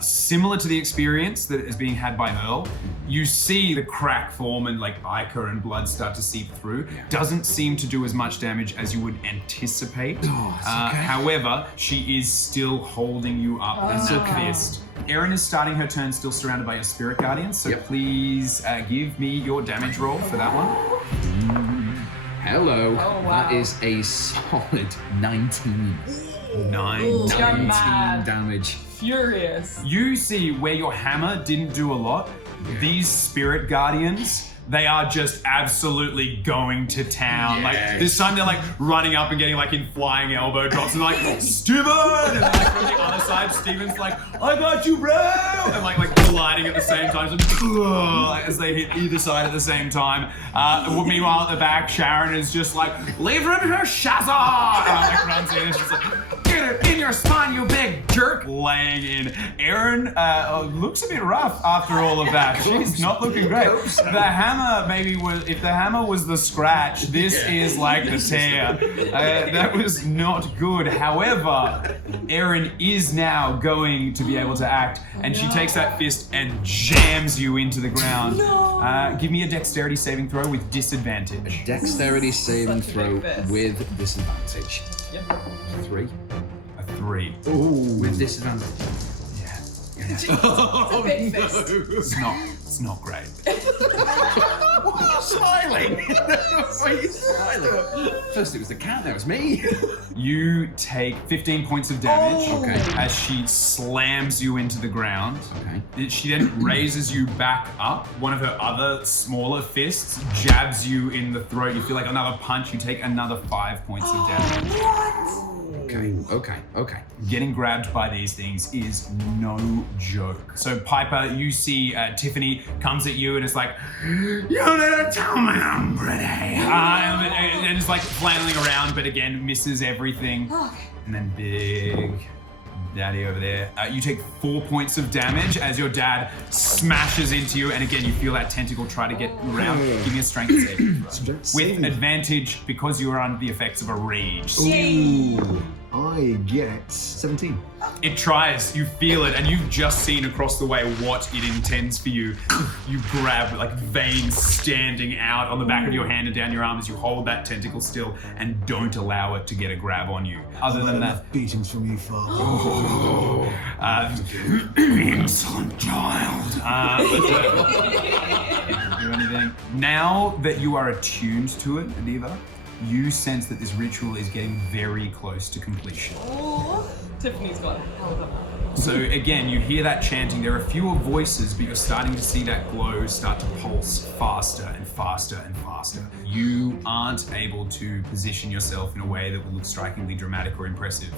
Similar to the experience that is being had by Earl, you see the crack form and like ichor and blood start to seep through. Doesn't seem to do as much damage as you would anticipate. However, she is still holding you up in that fist. Erin is starting her turn still surrounded by your spirit guardians, so please give me your damage roll for that one. Hello. Oh, wow. That is a solid 19. 19 mad. damage. Furious. You see where your hammer didn't do a lot. These spirit guardians, they are just absolutely going to town. Like this time they're like running up and getting like in flying elbow drops and like, Steven! And then like from the other side, Steven's like, I got you, bro! And like gliding at the same time, so, as they hit either side at the same time. Meanwhile at the back, Sharon is just like, leave her in her shazza! Like runs in and she's like, get it in your spine, you big jerk! Laying in. Erin looks a bit rough after all of that. She's not looking great. The hammer maybe was, if the hammer was the scratch, this is like the tear. That was not good. However, Erin is now going to be able to act, and she takes that fist and jams you into the ground. Give me a dexterity saving throw with disadvantage. Dexterity saving Such a throw big fist. with disadvantage. Yep. 3. A 3. With disadvantage. Oh, big no. It's not great. Why are you smiling? Why are you smiling? First it was the cat, now it's me. You take 15 points of damage Okay. as she slams you into the ground. Okay. She then raises you back up. One of her other smaller fists jabs you in the throat. You feel like another punch. You take another 5 points of damage. Okay. Getting grabbed by these things is no joke. So Piper, you see Tiffany comes at you and it's like, you didn't tell me I'm pretty. And it's like flailing around, but again, misses everything. And then big daddy over there. You take 4 points of damage as your dad smashes into you. And again, you feel that tentacle try to get around. Give me a strength saving throw. With advantage because you are under the effects of a rage. Ooh, I get 17. It tries, you feel it, and you've just seen across the way what it intends for you. You grab like veins standing out on the back of your hand and down your arm as you hold that tentacle still and don't allow it to get a grab on you. Other than that, Beatings from you, father. insolent child. Do anything. Now that you are attuned to it, Diva, you sense that this ritual is getting very close to completion. Tiffany's got a hell of a mouth. So again, you hear that chanting. There are fewer voices, but you're starting to see that glow start to pulse faster and faster and faster. You aren't able to position yourself in a way that will look strikingly dramatic or impressive.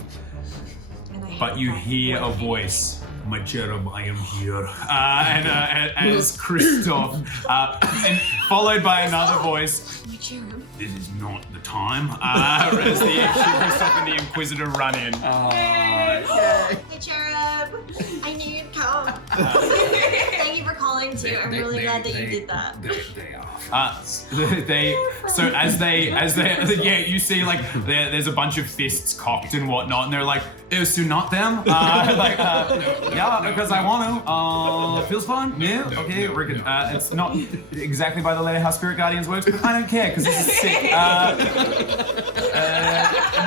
But you hear a voice. My cherub, I am here. And it's Christoph. And followed by another voice. My cherub. This is not the time. As the Christoph and the Inquisitor run in. Hey, cherub. I knew you'd come. Thank you for calling too. I'm really glad that you did that. You see like there's a bunch of fists cocked and whatnot, and they're like, so not them? Yeah, because I want to. Feels fun? Yeah? Okay, we're good. It's not exactly by the letter how Spirit Guardians works, but I don't care, because this is sick.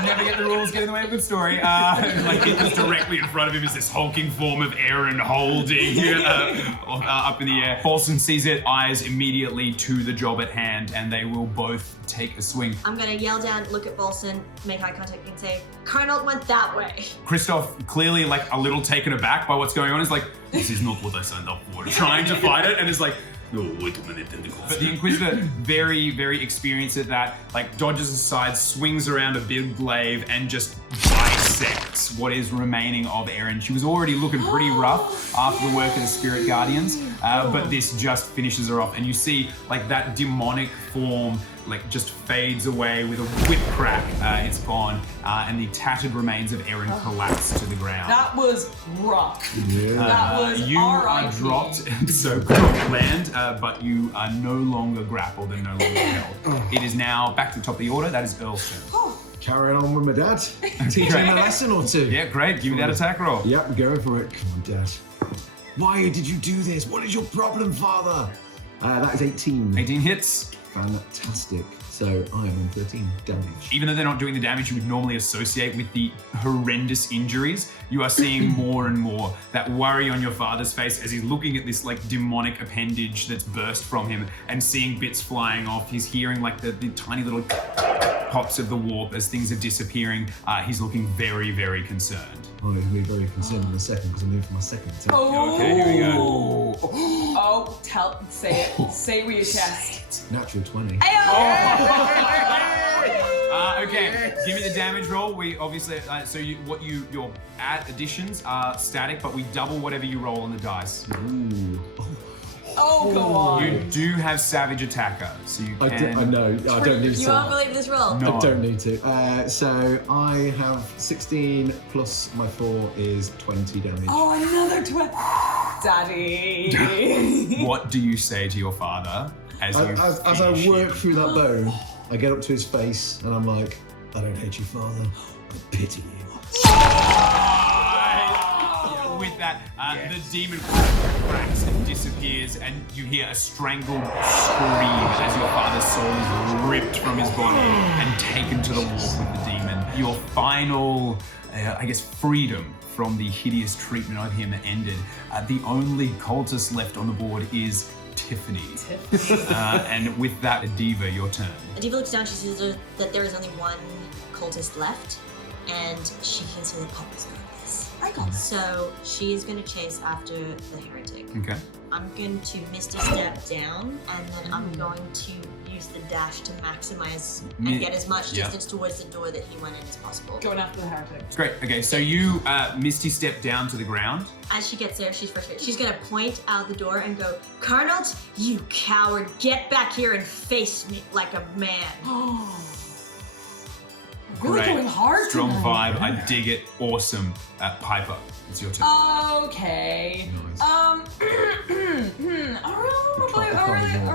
Never get the rules, get in the way of a good story. Like, just directly in front of him is this hulking form of Aaron holding up in the air. Paulson sees it, eyes immediately to the job at hand, and they will both take a swing. I'm gonna yell down, look at Bolson, make eye contact, and say, Colonel went that way. Christoph, clearly like a little taken aback by what's going on, is like, this is not what I signed up for. Trying to fight it, and is like, no, wait a minute, tentacles. But the Inquisitor, very, very experienced at that, like dodges aside, swings around a big glaive, and just bites dissects what is remaining of Erin. She was already looking pretty rough after the work of the Spirit Guardians, but this just finishes her off. And you see like that demonic form like just fades away with a whip crack. It's gone, and the tattered remains of Erin collapse to the ground. That was rough. Yeah. That was You are R.I.P. dropped, so good land, but you are no longer grappled and no longer held. It is now back to the top of the order. That is Earl's turn. Carrying on with my dad. Teaching him a lesson or two. Yeah, great. Give me that attack roll. Yep, I'm going for it. Come on, Dad. Why did you do this? What is your problem, Father? That is 18. 18 hits. Fantastic. So I am on 13 damage. Even though they're not doing the damage you would normally associate with the horrendous injuries, you are seeing more and more that worry on your father's face as he's looking at this like demonic appendage that's burst from him and seeing bits flying off. He's hearing like the tiny little pops of the warp as things are disappearing. He's looking very, very concerned. I'm going to be very concerned in a second because I'm moving for my second attack. Okay, here we go. Oh, say it. Say it with your chest. Natural 20. Okay, give me the damage roll. We obviously, your additions are static, but we double whatever you roll on the dice. Ooh. Oh, go on. You do have Savage Attacker, so you can... I know, I don't need You to. won't believe this roll. No. I don't need to. So I have 16 plus my 4 is 20 damage. Oh, another 20. Daddy. What do you say to your father as I finish work him? through that bone, I get up to his face and I'm like, I don't hate you, Father. I pity you. With that, the demon cracks and disappears, and you hear a strangled scream as your father's soul is ripped from his body and taken to the warp with the demon. Your final, freedom from the hideous treatment of him ended. The only cultist left on the board is Tiffany. And with that, Adiva, your turn. Adiva looks down, she sees that there is only one cultist left, and she can see the Piper's got this. I got this. So she is going to chase after the heretic. Okay. I'm going to Misty Step down, and then I'm going to use the dash to maximize and get as much distance towards the door that he went in as possible. Going after the heretic. Great. Okay, so you Misty step down to the ground. As she gets there, she's frustrated. She's going to point out the door and go, Carnalt, you coward, get back here and face me like a man. Really Great. going hard Strong tonight. vibe. I dig it. Awesome. Piper, it's your turn. Okay. Nice. I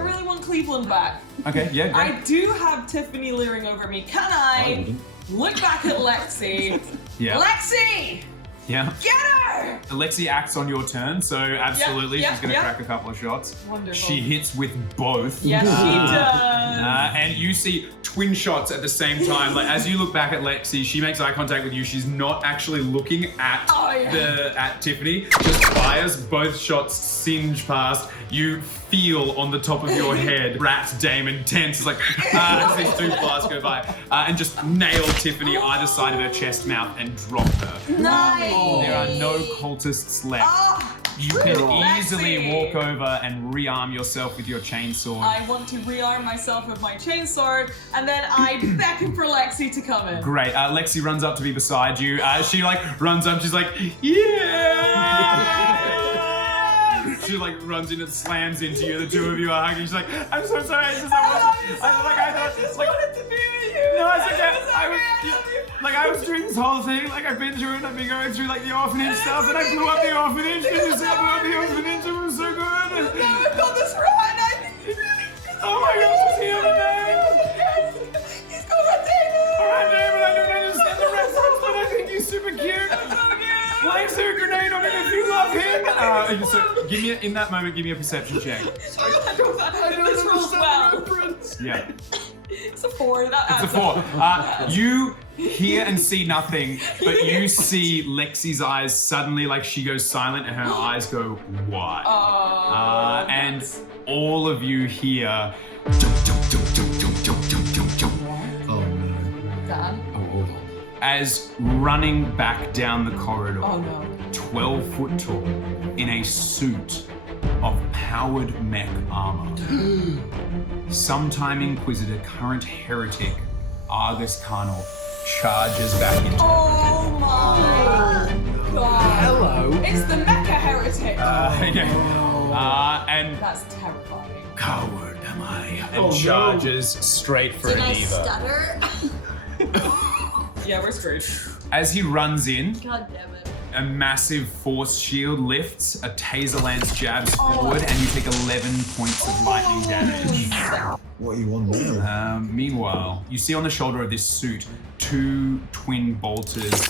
really want Cleveland back. Okay, yeah, great. I do have Tiffany leering over me. Can I wouldn't. look back at Lexi? Yeah. Lexi! Yeah. Get her! Alexi acts on your turn, so absolutely Yep, she's going to yep. crack a couple of shots. Wonderful. She hits with both. Yes, she does. And you see twin shots at the same time. Like as you look back at Lexi, she makes eye contact with you. She's not actually looking at at Tiffany. Just fires. Both shots singe past. You feel on the top of your head, Rat Damon tense. It's like as these two blasts go by, and just nail Tiffany either side of her chest, mouth, and drop her. Nice. There are no cultists left. You can easily walk over and rearm yourself with your chainsword. I want to rearm myself with my chainsword, and then I beckon for Lexi to come in. Great. Lexi runs up to be beside you. She runs up. She's like, yeah. She runs in and slams into you. The two of you are hugging. She's like, I'm so sorry. I just wanted to be with you. No, it's okay. I was doing this whole thing. I've been through it. I've been going through the orphanage stuff, and I blew up the orphanage. It was so good. Now I've got this right. Oh my gosh, is he over there? He's called Rat Damon. Alright, David, I don't understand the reference, but I think he's super cute. Why is there a grenade on him if you love him? So give me in that moment, give me a perception check. I don't this rolls well. Yeah. It's a 4. It's a 4. You hear and see nothing, but you see Lexi's eyes suddenly, she goes silent and her eyes go wide. And all of you hear jump, jump, jump, jump, jump, jump, jump, jump, jump. Oh no. Dad? Oh, hold on. As running back down the corridor, Oh no. 12 foot tall, in a suit of powered mech armor, sometime Inquisitor, current Heretic, Argus Carnal, charges back into Oh my god. Hello. It's the Mecha Heretic. And That's terrifying. coward am I, and charges straight for Did I Diva. stutter? Yeah, we're screwed. As he runs in, God damn it. a massive force shield lifts, a taser lance jabs forward, and you take 11 points of lightning damage. What are you on now? Meanwhile, you see on the shoulder of this suit 2 twin bolters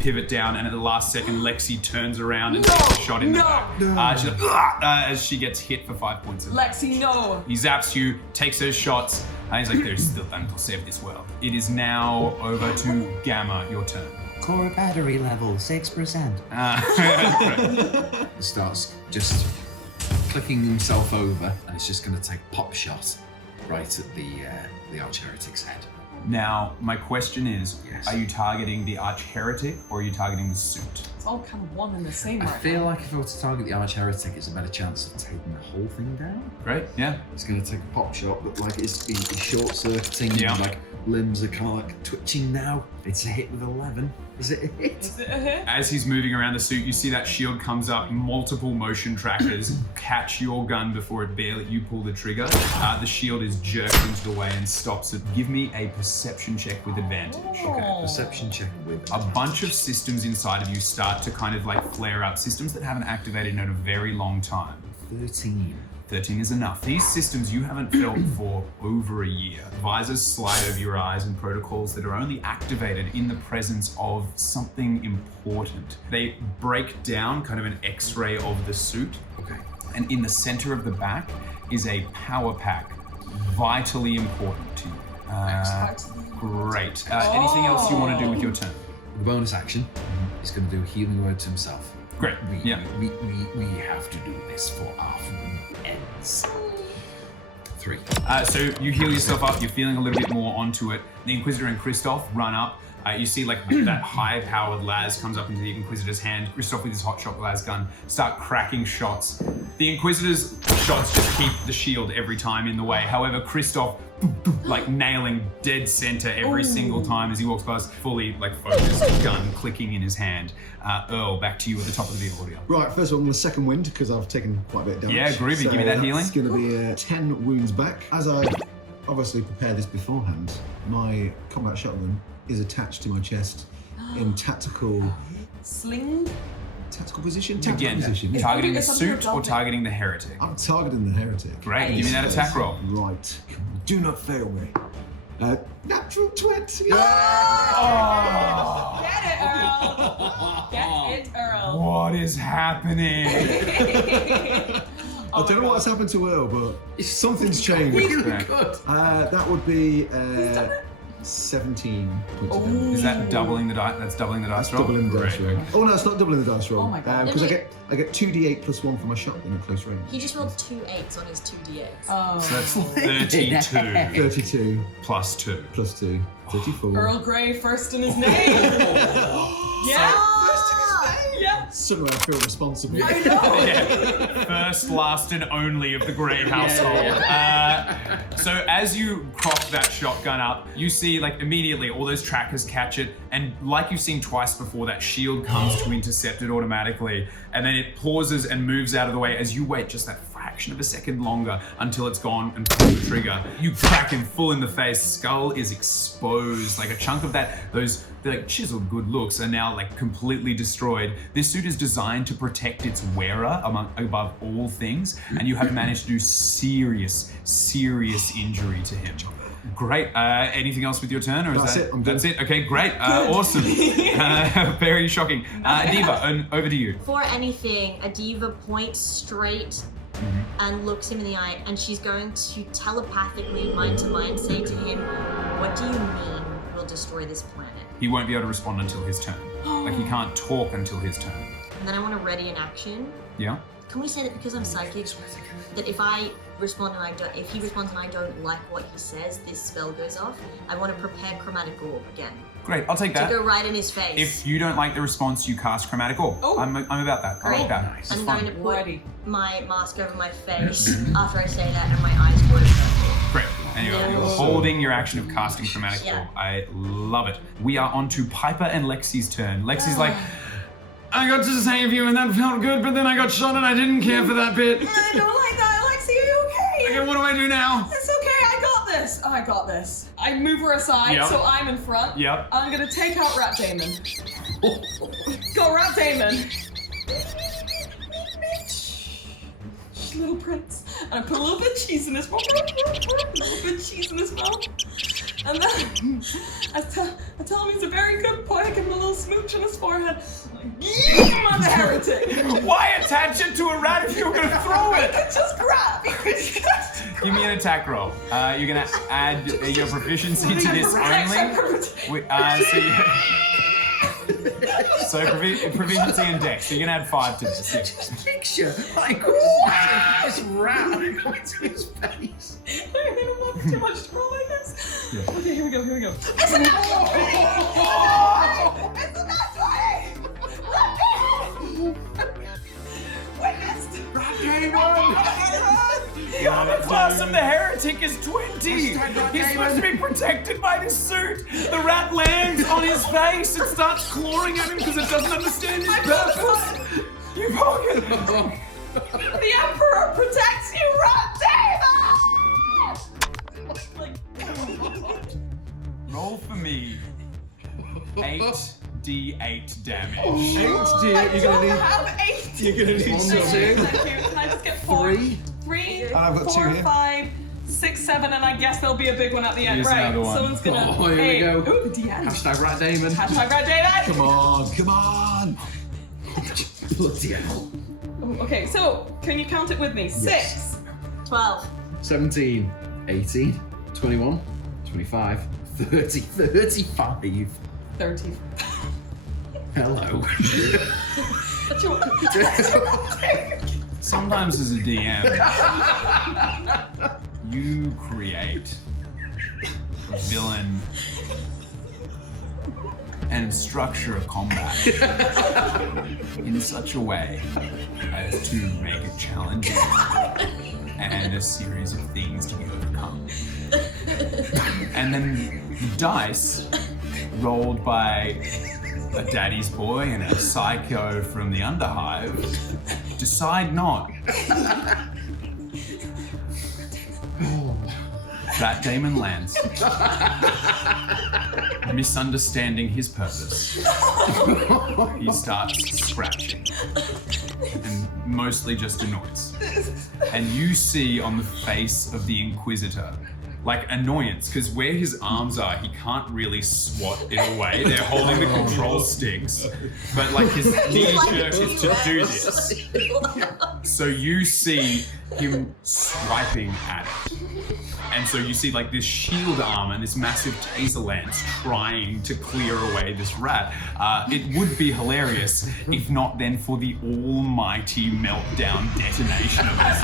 pivot down, and at the last second, Lexi turns around and takes a shot in the back. She's like, as she gets hit for 5 points of damage. Lexi, no. He zaps you, takes those shots, and he's like, there's still time to save this world. It is now over to Gamma, your turn. Core battery level 6%. Starts just clicking himself over, and it's just going to take a pop shot right at the Arch Heretic's head. Now, my question is, Yes. are you targeting the Arch Heretic or are you targeting the suit? It's all kind of one and the same I right feel now. like if I were to target the Arch Heretic, it's a better chance of taking the whole thing down. Great, yeah. It's going to take a pop shot, but like it's short-circuiting, Yeah. like limbs are kind of like twitching now. It's a hit with 11. Is it a hit? Is it a hit? As he's moving around the suit, you see that shield comes up, multiple motion trackers catch your gun before you pull the trigger. The shield is jerked into the way and stops it. Give me a perception check with advantage. Okay, perception check with A bunch of systems inside of you start to kind of like flare up, systems that haven't activated in a very long time. 13. 13 is enough. These systems you haven't felt for over a year. Visors slide over your eyes and protocols that are only activated in the presence of something important. They break down kind of an x-ray of the suit. Okay. And in the center of the back is a power pack, vitally important to you. Great. Anything else you want to do with your turn? The bonus action is going to do a healing word to himself. Great. We have to do this for our ends. 3. So you heal yourself up, you're feeling a little bit more onto it. The Inquisitor and Christoph run up. You see like that high-powered las comes up into the Inquisitor's hand. Christoph with his hotshot las gun start cracking shots. The Inquisitor's shots just keep the shield every time in the way. However, Christoph like nailing dead center every single time as he walks past, fully like focused, gun clicking in his hand. Earl, back to you at the top of the order. Right, first of all, I'm going to second wind because I've taken quite a bit of damage. Yeah, groovy. Give me that healing. It's going to be 10 wounds back. As I obviously prepare this beforehand, my combat shotgun is attached to my chest in tactical position. Again, Position. targeting the It's under your suit or belt. targeting the heretic? I'm targeting the heretic. Great, give me that attack roll. Right. Do not fail me. Natural 20. Get it, Earl. Get it, Earl. What is happening? I don't know what's happened to Earl, but something's changed. Okay. That would be 17 points of damage. Is that doubling the dice? That's doubling the dice roll? Doubling the dice Great. roll. Oh no, it's not doubling the dice roll. Oh my God. Because I get 2d8 plus 1 for my shotgun at close range. He just rolled 2 8s on his 2d8s. Oh. So that's 32 32 plus 2. plus 2, 34. Earl Grey first in his name. Yeah. Yeah. Suddenly I feel responsible. I know. Yeah. First, last, and only of the Grey household. So as you crop that shotgun up, you see like immediately all those trackers catch it, and like you've seen twice before, that shield comes to intercept it automatically, and then it pauses and moves out of the way as you wait just that fraction of a second longer until it's gone and pull the trigger. You crack him full in the face, skull is exposed, like a chunk of that, those like chiseled good looks are now like completely destroyed. This suit is designed to protect its wearer above all things, and you have managed to do serious injury to him. Great. Anything else with your turn, or is That's that it, I'm that's done. it? Okay, great. Awesome. Very shocking. Diva, over to you. Before anything, Adiva points straight and looks him in the eye, and she's going to telepathically, mind to mind, say to him, "What do you mean we'll destroy this planet?" He won't be able to respond until his turn. Like he can't talk until his turn. And then I want to ready an action. Yeah. Can we say that because I'm psychic, that if I respond and if he responds and I don't like what he says, this spell goes off? I want to prepare chromatic orb again Great. I'll take to that. go right in his face. If you don't like the response, you cast chromatic orb. Oh. I'm about that. I like Great. that. Nice. It's I'm fun. going to put Ready. my mask over my face after I say that, and my eyes glow purple. Great. And you're holding your action of casting Chromatic Orb. I love it. We are on to Piper and Lexi's turn. Lexi's like, I got to save you and that felt good, but then I got shot and I didn't care for that bit. I don't like that, Lexi. Are you okay? Okay, what do I do now? It's okay. I got this. I got this. I move her aside, so I'm in front. Yep. I'm gonna take out Rat Damon. Go, Rat Damon. Little prince. And I put a little bit of cheese in his mouth. And then I tell him he's a very good boy. I give him a little smooch on his forehead. I'm a heretic. Why attach it to a rat if you were going to throw it? Just grab. Give me an attack roll. You're going to add your proficiency to this only. So proficiency and dex. So you're going to add 5 to this. Just picture, like, this rat going to his face. I don't want too much to roll like this. Yeah. Okay, here we go. It's a nat 20! It's a nat 20! Witnessed! The armor class of the heretic is 20! He's supposed to be protected by this suit! The rat lands on his face and starts clawing at him because it doesn't understand his purpose! You pocket! The Emperor protects you, Rat Damon! Roll for me 8d8 damage. 8d8, I don't have 8! You're gonna need 1, some. 2, Thank you. Can I just get 4? 3. 3, I've got 2 4, here. 5, 6, 7, and I guess there'll be a big one at the end. Here's Right, another one. someone's gonna. Oh, here we go. Ooh, the end. Hashtag Rat Damon. Hashtag Rat Damon! Come on! Bloody hell. Okay, so can you count it with me? 6, 12. 17, 18, 21, 25, 30, 35. 30. Hello. Sometimes as a DM, you create a villain and structure of combat in such a way as to make it challenging and a series of things to be overcome. And then the dice rolled by a daddy's boy and a psycho from the Underhive decide not. Rat Damon lands, misunderstanding his purpose. He starts scratching, and mostly just annoys. And you see on the face of the Inquisitor, like annoyance, because where his arms are, he can't really swat it away. They're holding the control sticks, but like his knee-jerk is to do this. So you see him swiping at it. And so you see like this shield arm and this massive taser lance trying to clear away this rat. It would be hilarious if not then for the almighty meltdown detonation of this.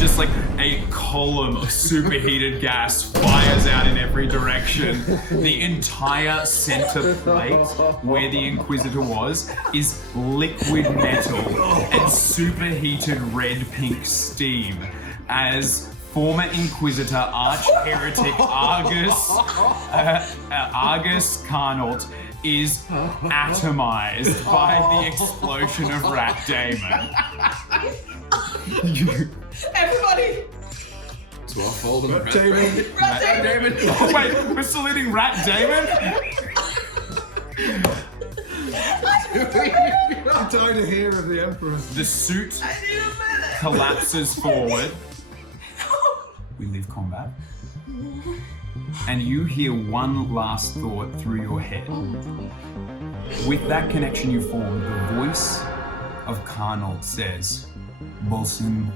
Just like a column of superheated gas fires out in every direction. The entire center plate where the Inquisitor was is liquid metal and superheated red-pink steam as former Inquisitor arch-heretic Argus Carnault is atomized by the explosion of Rat Damon. Everybody! 12 fold and Rat Damon. Rat Damon! Oh wait, we're still eating Rat Damon? I'm dying to hear of the Emperor. The suit collapses forward. We leave combat. And you hear one last thought through your head. With that connection you form, the voice of Carnault says, Bolson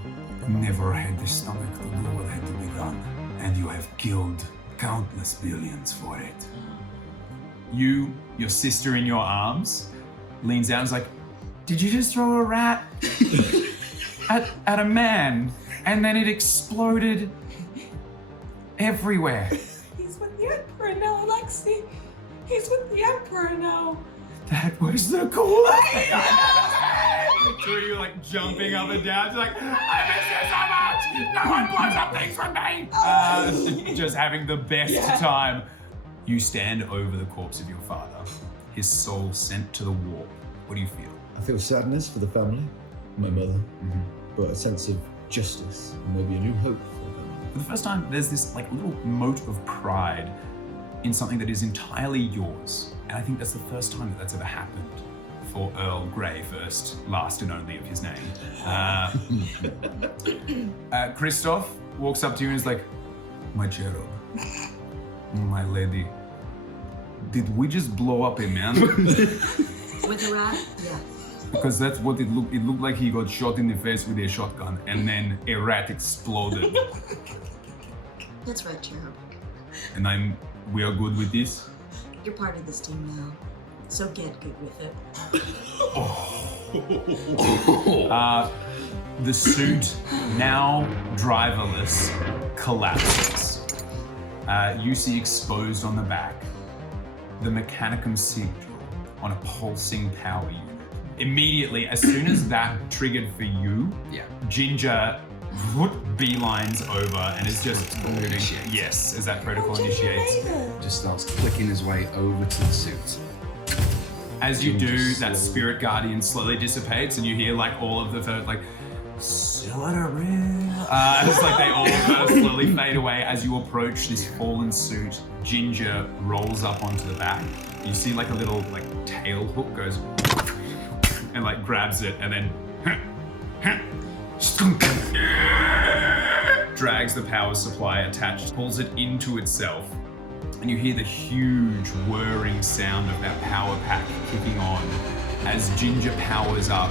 never had the stomach to do what had to be done, and you have killed countless billions for it. You, your sister in your arms, leans out and is like, did you just throw a rat at a man? And then it exploded everywhere. He's with the Emperor now, Alexi. He's with the Emperor now. That was the coolest thing I ever two of you like jumping up and down. She's like, I miss you so much! No one blows up things from me! Just having the best time. You stand over the corpse of your father, his soul sent to the warp. What do you feel? I feel sadness for the family, my mother, but a sense of justice and maybe a new hope for them. For the first time, there's this like little mote of pride in something that is entirely yours. And I think that's the first time that that's ever happened for Earl Grey, first, last and only of his name. Christoph walks up to you and is like, my cherub, my lady, did we just blow up a man? With a rat? Yeah. Because that's what it looked. It looked like he got shot in the face with a shotgun and then a rat exploded. That's right, cherub. And we are good with this? You're part of this team now, so get good with it. The suit, now driverless, collapses. You see exposed on the back the Mechanicum sigil on a pulsing power unit. Immediately, as soon as that triggered for you, Ginger beelines over and is just Initiate. Yes, as that protocol initiates. Just starts clicking his way over to the suit. As you do, that spirit guardian slowly dissipates, and you hear like all of the like, still at a real. It's like they all kind of slowly fade away as you approach this fallen suit. Ginger rolls up onto the back. You see like a little like tail hook goes and like grabs it, and then drags the power supply attached, pulls it into itself. And you hear the huge whirring sound of that power pack kicking on as Ginger powers up.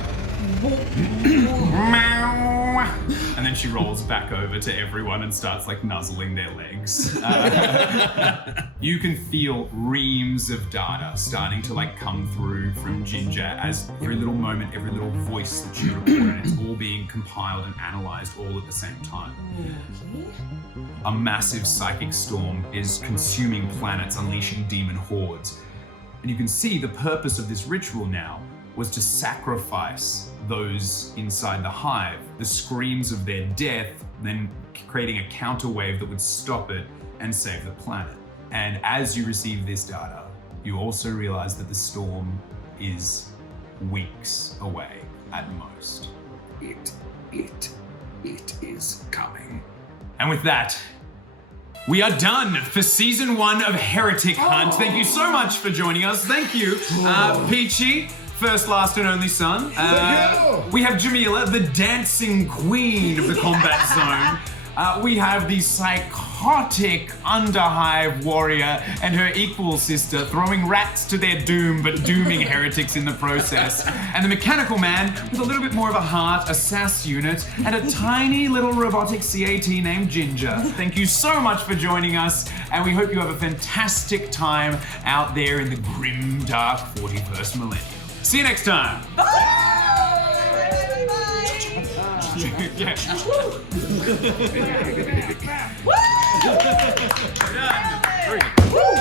And then she rolls back over to everyone and starts like nuzzling their legs. You can feel reams of data starting to like come through from Ginger as every little moment, every little voice that she recorded, it's all being compiled and analyzed all at the same time. A massive psychic storm is consuming planets, unleashing demon hordes. And you can see the purpose of this ritual now was to sacrifice those inside the hive, the screams of their death, then creating a counterwave that would stop it and save the planet. And as you receive this data, you also realize that the storm is weeks away at most. It is coming. And with that, we are done for season 1 of Heretic Hunt. Thank you so much for joining us. Thank you, Peachy, first, last, and only son. We have Jamila, the dancing queen of the combat zone. We have the psychotic underhive warrior and her equal sister throwing rats to their doom, but dooming heretics in the process. And the mechanical man with a little bit more of a heart, a SAS unit, and a tiny little robotic CAT named Ginger. Thank you so much for joining us, and we hope you have a fantastic time out there in the grim, dark 41st millennium. See you next time. We're done.